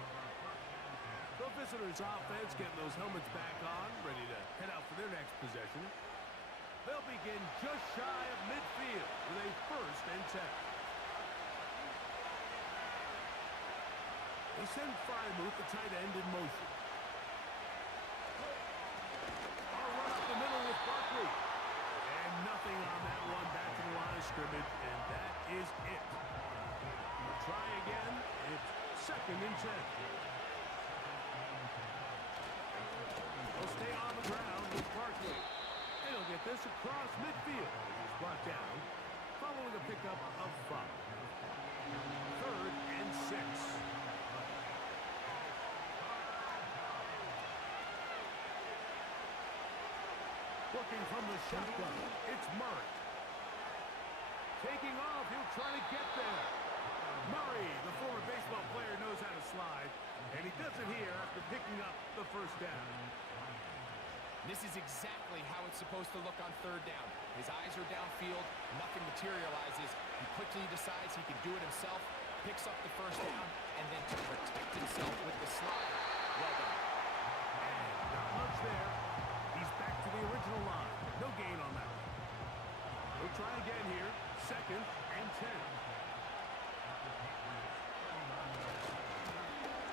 The visitors' offense getting those helmets back on, ready to head out for their next possession. They'll begin just shy of midfield with a 1st and 10. They send Freiermuth, the tight end, in motion. I'll run up the middle with Barkley. And nothing on that one back to the line of scrimmage, and that is it. We'll try again. It's 2nd and 10. They'll stay on the ground with Barkley. he'll get this across midfield. He's brought down, following a pickup of 5. 3rd and 6. Looking from the shotgun, it's Murray. Taking off, he'll try to get there. Murray, the former baseball player, knows how to slide, and he does it here after picking up the first down. This is exactly how it's supposed to look on 3rd down. His eyes are downfield, nothing materializes. He quickly decides he can do it himself, picks up the first down, and then to protect himself with the slide. Well done. And not much there. He's back to the original line. No gain on that one. He'll try again here. 2nd and 10.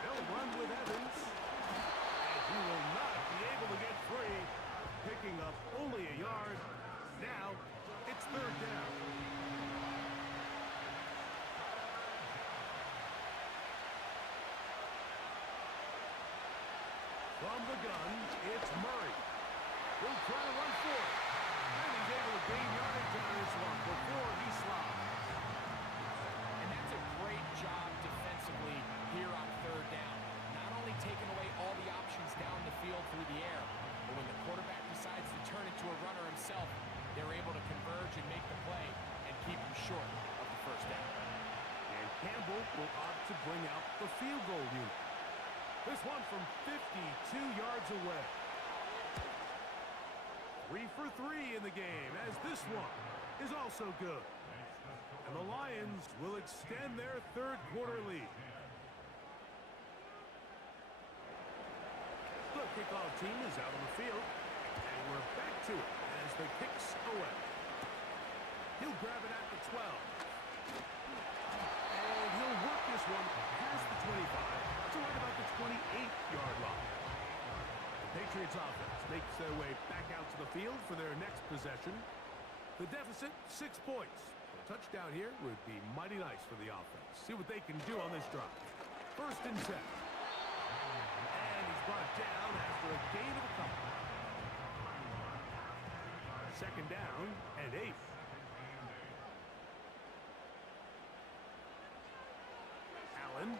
They'll run with Evans. And he will not be able to get free. Picking up only a yard. Now it's 3rd down. From the gun, it's Murray. He'll try to run for it. And he's able to gain yardage on this one before he slides. And that's a great job defensively here on 3rd down. Not only taking away all the options down the field through the air, but when the quarterback decides to turn it to a runner himself, they're able to converge and make the play and keep him short of the first down. And Campbell will opt to bring out the field goal unit. This one from 52 yards away. 3 for 3 in the game, as this one is also good. And the Lions will extend their 3rd quarter lead. The kickoff team is out on the field, and we're back to it as the kicks away. He'll grab it at the 12. And he'll work this one past the 25 to right about the 28-yard line. The Patriots offense makes their way back out to the field for their next possession. The deficit, 6 points. A touchdown here would be mighty nice for the offense. See what they can do on this drive. 1st and 10. And he's brought down after a gain of a couple. 2nd down and 8. Allen. A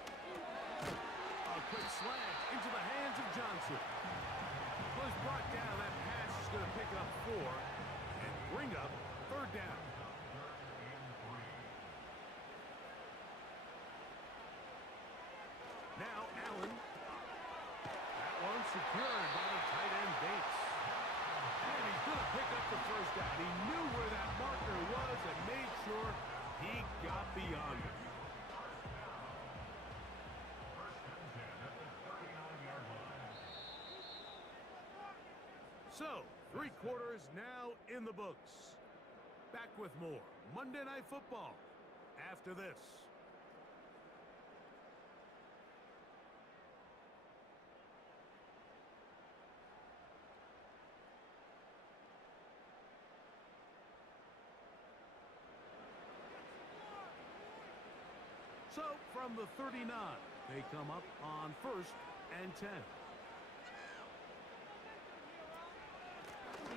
quick slant into the hands of Johnson. Was brought down. That pass is going to pick up 4 and bring up 3rd down. Now Allen. That one secured by the tight end Bates. And he's going to pick up the first down. He knew where that marker was and made sure he got beyond it. So, 3 quarters now in the books. Back with more Monday Night Football after this. So, from the 39, they come up on 1st and 10.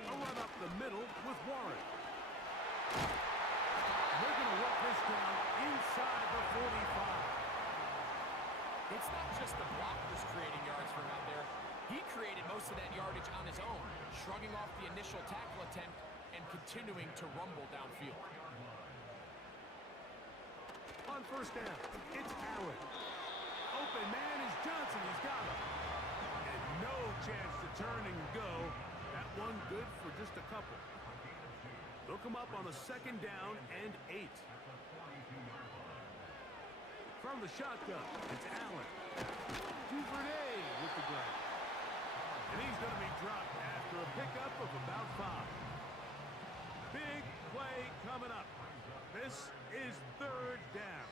A run up the middle with Warren. They're going to work this down inside the 45. It's not just the blockers creating yards for him out there. He created most of that yardage on his own, shrugging off the initial tackle attempt and continuing to rumble downfield. On 1st down, it's Allen. Open man is Johnson. He's got him. And no chance to turn and go. That one good for just a couple. They'll come up on the 2nd down and 8. From the shotgun, it's Allen. Duvernay with the grab. And he's going to be dropped after a pickup of about 5. Big play coming up. This is 3rd down.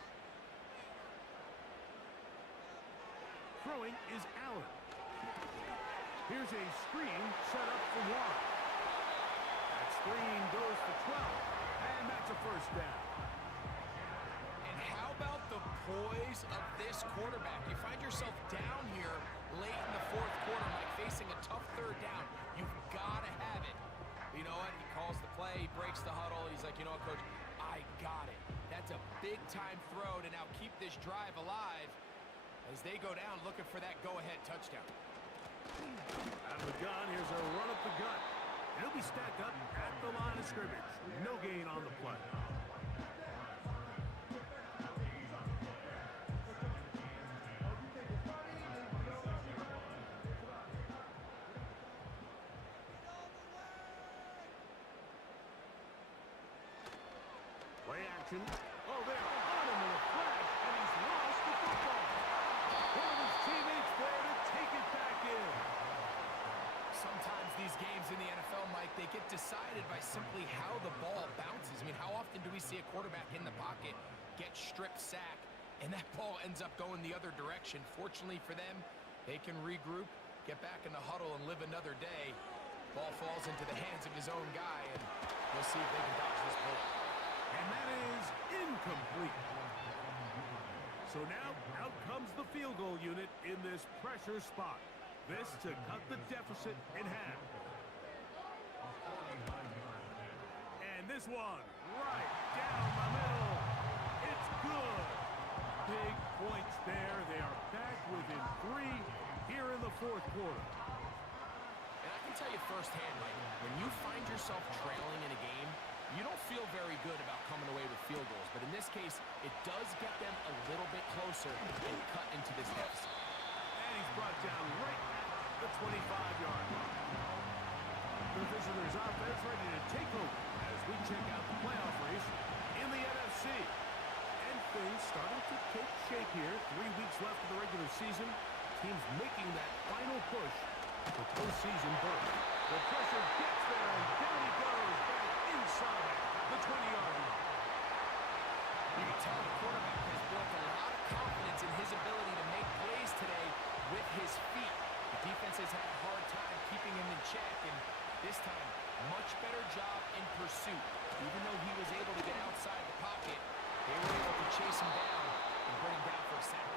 Throwing is Allen. Here's a screen set up for Warren. That screen goes for 12, and that's a 1st down. And how about the poise of this quarterback? You find yourself down here late in the 4th quarter, like facing a tough 3rd down. You've got to have it. You know what? He calls the play, he breaks the huddle. He's like, you know what, Coach? I got it. That's a big-time throw to now keep this drive alive as they go down looking for that go-ahead touchdown. Out of the gun, here's a run up the gut. He'll be stacked up at the line of scrimmage. No gain on the play. Play action. Oh, they're on him in a flash, and he's lost the football. One of his teammates there to take it back in. Sometimes these games in the NFL, Mike, they get decided by simply how the ball bounces. I mean, how often do we see a quarterback in the pocket get strip sack, and that ball ends up going the other direction? Fortunately for them, they can regroup, get back in the huddle, and live another day. Ball falls into the hands of his own guy, and we'll see if they can dodge this bullet. And that is incomplete. So now, out comes the field goal unit in this pressure spot. This to cut the deficit in half. And this one, right down the middle. It's good. Big points there. They are back within 3 here in the fourth quarter. And I can tell you firsthand, Mike, when you find yourself trailing in a game, you don't feel very good about coming away with field goals. But in this case, it does get them a little bit closer and cut into this deficit. And he's brought down right at the 25-yard line. The visitors' offense ready to take over as we check out the playoff race in the NFC. And things starting to take shape here. 3 weeks left of the regular season. Teams making that final push for postseason berth. The pressure gets there, and down he goes back inside the 20-yard line. You can tell the quarterback has built a lot of confidence in his ability to make plays today with his feet. The defense has had a hard time keeping him in check, and this time, much better job in pursuit. Even though he was able to get outside the pocket, they were able to chase him down and bring him down for a sack.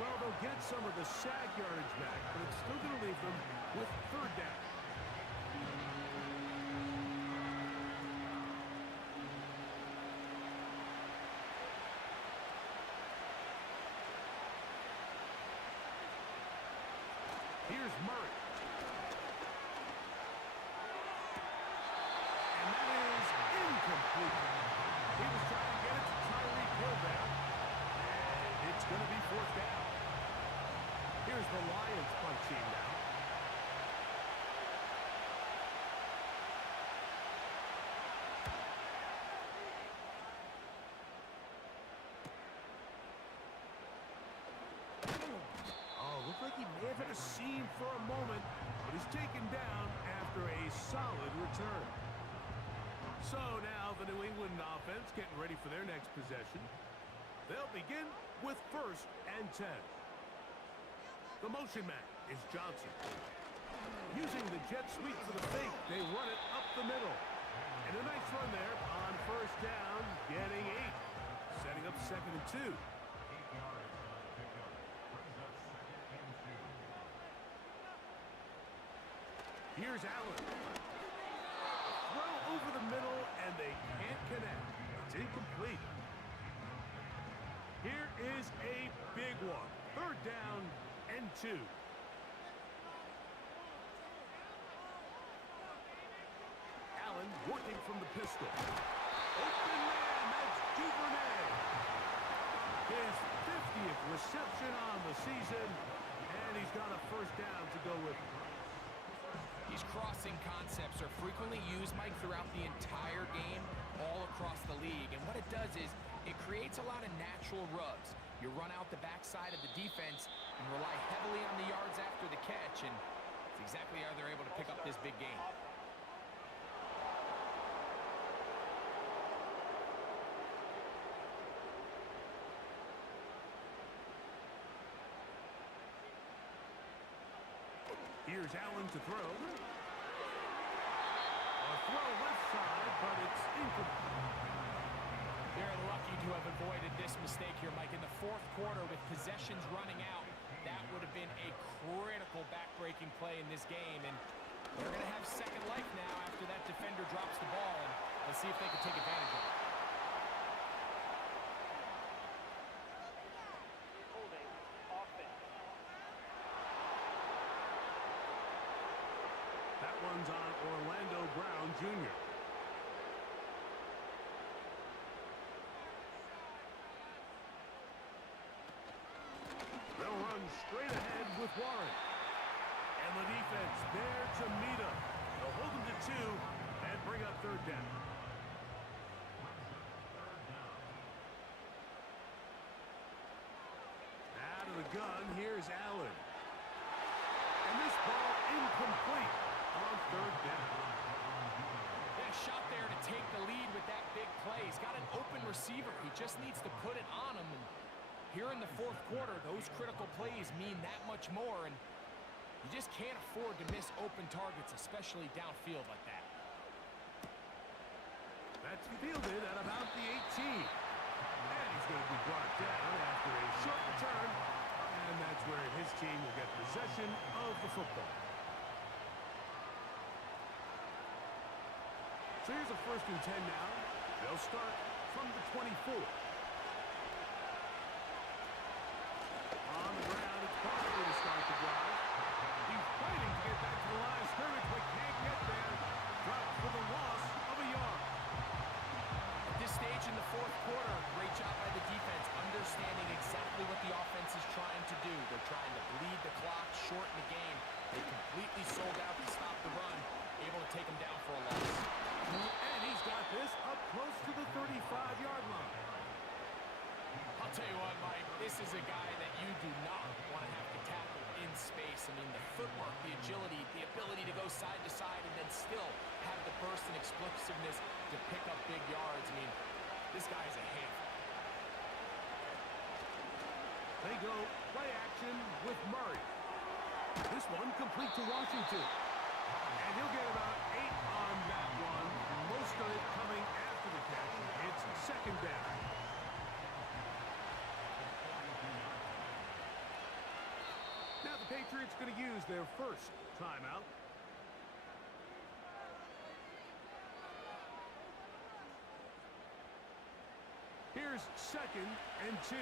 Well, they'll get some of the sack yardage back, but it's still going to leave them with third down. Here's Murray. And that is incomplete. He was trying to get it to Tyreek Hill there. And it's going to be fourth down. Here's the Lions punt team now. Looked like he may have had a seam for a moment, but he's taken down after a solid return. So now the New England offense getting ready for their next possession. They'll begin with 1st and 10. The motion man is Johnson. Using the jet sweep for the fake, they run it up the middle. And a nice run there on 1st down, getting 8. Setting up 2nd and 2. Here's Allen. Throw over the middle, and they can't connect. It's incomplete. Here is a big one. 3rd down and 2. Allen working from the pistol. Open man, that's Duvernay. His 50th reception on the season, and he's got a 1st down to go with him. These crossing concepts are frequently used, Mike, throughout the entire game, all across the league. And what it does is it creates a lot of natural rubs. You run out the backside of the defense and rely heavily on the yards after the catch, and it's exactly how they're able to pick up this big game. Here's Allen to throw. A throw left side, but it's incomplete. They're lucky to have avoided this mistake here, Mike. In the 4th quarter, with possessions running out, that would have been a critical back-breaking play in this game. And They're going to have second life now after that defender drops the ball, and let's see if they can take advantage of it. Holding offense. That one's on Orlando Brown Jr. They'll run straight ahead with Warren. And the defense there to meet him. They'll hold him to 2 and bring up third down. Out of the gun, here's Allen. And this ball incomplete on third down. Got a shot there to take the lead with that big play. He's got an open receiver. He just needs to put it on him. And here in the fourth quarter, those critical plays mean that much more. And you just can't afford to miss open targets, especially downfield like that. That's fielded at about the 18. And he's going to be brought down after a short return. And that's where his team will get possession of the football. So here's a 1st and 10 now. They'll start from the 24. On the ground, it's Barkley to start the drive. He's fighting to get back to the line of scrimmage, but can't get there. Drops for the loss of a yard. At this stage in the fourth quarter, great job by the defense, understanding exactly what the offense is trying to do. They're trying to bleed the clock, shorten the game. They completely sold out to stop the run, able to take them down for a loss. And he's got this up close to the 35-yard line. I'll tell you what, Mike, this is a guy that you do not want to have to tackle in space. I mean, the footwork, the agility, the ability to go side to side and then still have the burst and explosiveness to pick up big yards. I mean, this guy is a handful. They go play action with Murray. This one complete to Washington. And he'll get about 8 on that one. Most of it coming after the catch. It's second down. Now the Patriots going to use their first timeout. Here's 2nd and 2.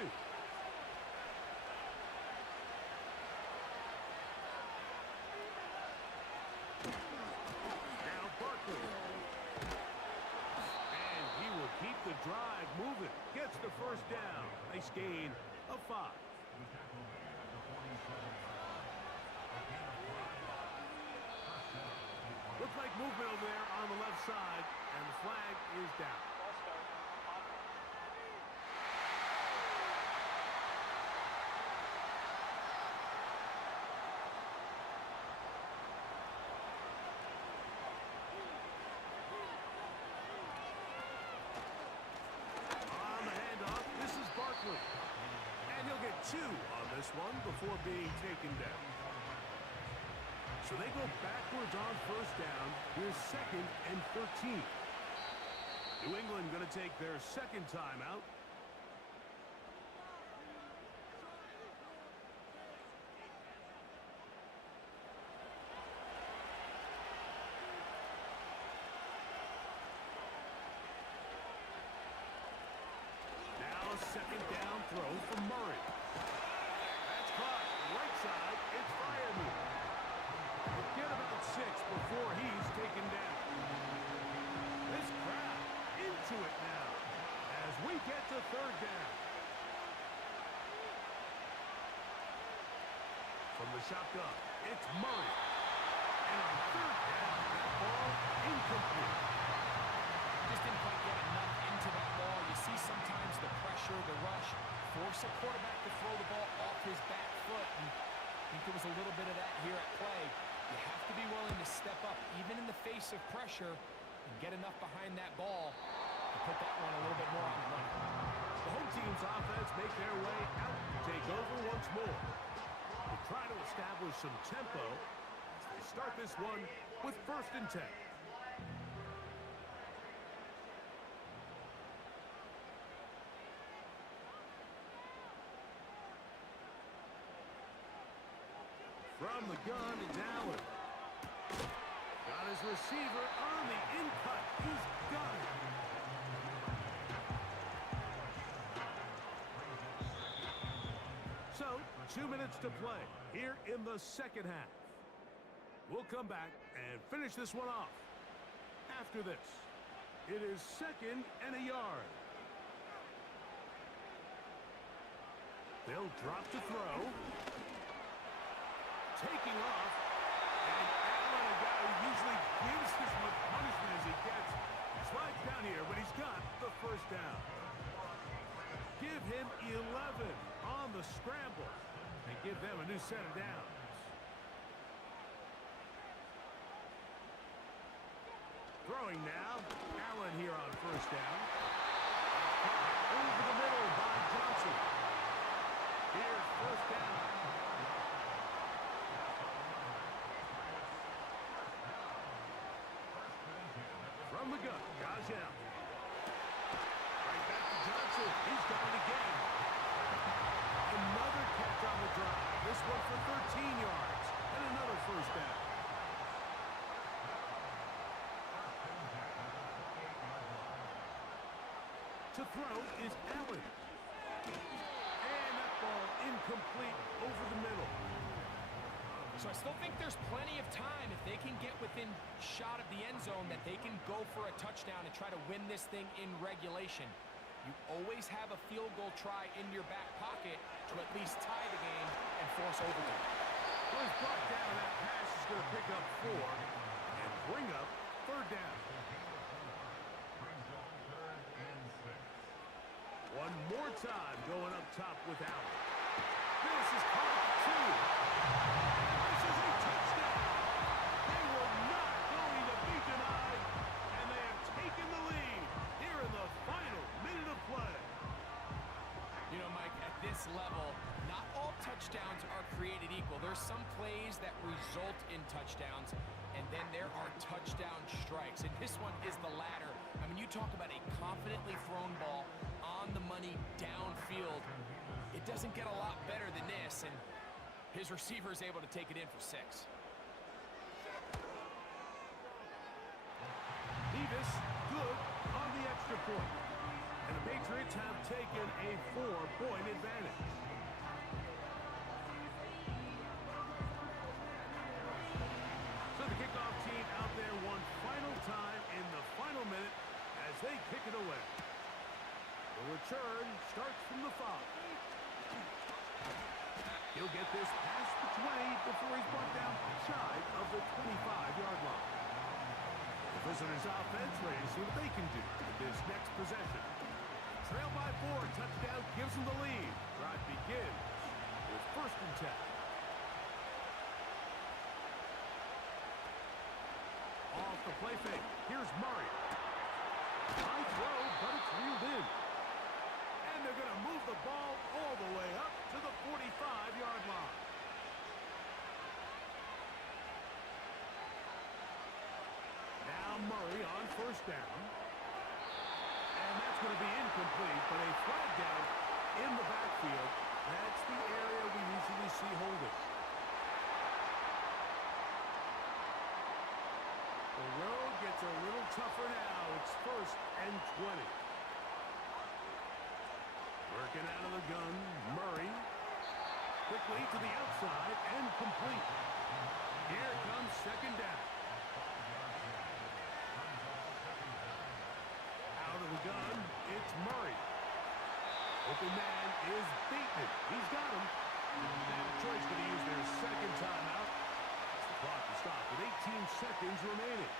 Now Barkley. And he will keep the drive moving. Gets the first down. Nice gain of 5. Looks like movement over there on the left side, and the flag is down. Ball start. Offense. On the handoff, this is Barkley. And he'll get 2 on this one before being taken down. So they go backwards on first down. Here's 2nd and 13. New England going to take their second timeout. Now a second down throw from Murray. That's caught right side. It's Fireman. Get about 6 before he's taken down. This crowd into it now as we get to third down. From the shotgun, it's Murray. And on third down, that ball incomplete. Just didn't quite get enough into that ball. You see sometimes the pressure, the rush, force a quarterback to throw the ball off his back foot. And I think there was a little bit of that here at play. You have to be willing to step up, even in the face of pressure, and get enough behind that ball to put that one a little bit more on the money. The home team's offense make their way out to take over once more. They try to establish some tempo as they start this one with 1st and 10. From the gun, it's Allen. Got his receiver on the in-cut. He's got it. So, 2 minutes to play here in the second half. We'll come back and finish this one off. After this, it is 2nd and a yard. They'll drop to throw. Taking off. And Allen, a guy who usually gives as much punishment as he gets, slides down here, but he's got the first down. Give him 11 on the scramble and give them a new set of downs. Throwing now. Allen here on first down. Over the middle by Johnson. Here's first down. From the gun, Josh Allen. Right back to Johnson. He's got it again. Another catch on the drive. This one for 13 yards. And another first down. To throw is Allen. And that ball incomplete over the middle. So I still think there's plenty of time if they can get within shot of the end zone that they can go for a touchdown and try to win this thing in regulation. You always have a field goal try in your back pocket to at least tie the game and force overtime. Well, he's brought down. That pass is going to pick up 4 and bring up third down. One more time going up top with Allen. This is caught 2. This is a touchdown. They were not going to be denied, and they have taken the lead here in the final minute of play. You know, Mike, at this level, not all touchdowns are created equal. There's some plays that result in touchdowns, and then there are touchdown strikes. And this one is the latter. I mean, you talk about a confidently thrown ball on the money downfield. It doesn't get a lot better than this, and his receiver is able to take it in for 6. Davis, good on the extra point. And the Patriots have taken a 4-point advantage. So the kickoff team out there one final time in the final minute as they kick it away. The return starts from the 5. He'll get this past the 20 before he's brought down shy of the 25-yard line. The visitors' offense ready to see what they can do with this next possession. Trail by 4, touchdown gives them the lead. Drive begins with 1st and 10. Off the play fake. Here's Murray. High throw, but it's reeled in. And they're going to move the ball all the way up to the 45-yard line. Now Murray on first down. And that's going to be incomplete, but a flag down in the backfield. That's the area we usually see holding. The road gets a little tougher now. It's 1st and 20. Working out of the gun, Murray. Quickly to the outside and complete. Here comes 2nd down. Out of the gun, it's Murray. Open man is Bateman. He's got him. And Detroit's going to use their 2nd timeout. It's the clock to stop with 18 seconds remaining.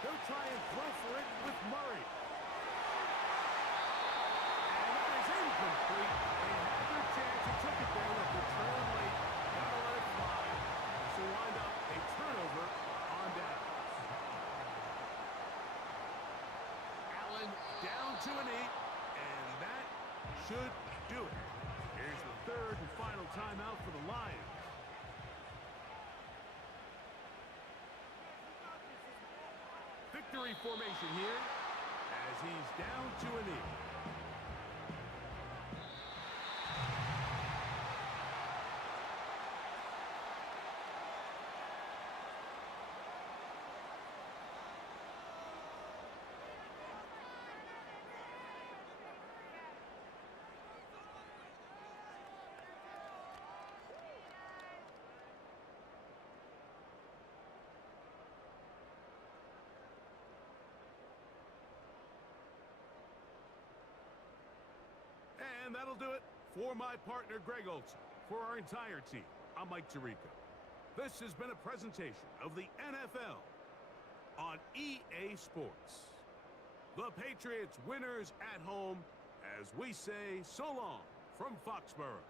They'll try and throw for it with Murray. And that is incomplete. They had their chance. They took it there with the trail late. Gotta let it fly. So wind up a turnover on down. Allen down to an 8, and that should do it. Here's the third and final timeout for the Lions. Victory formation here as he's down to a knee. And that'll do it for my partner, Greg Olson. For our entire team, I'm Mike Tirico. This has been a presentation of the NFL on EA Sports. The Patriots winners at home as we say so long from Foxborough.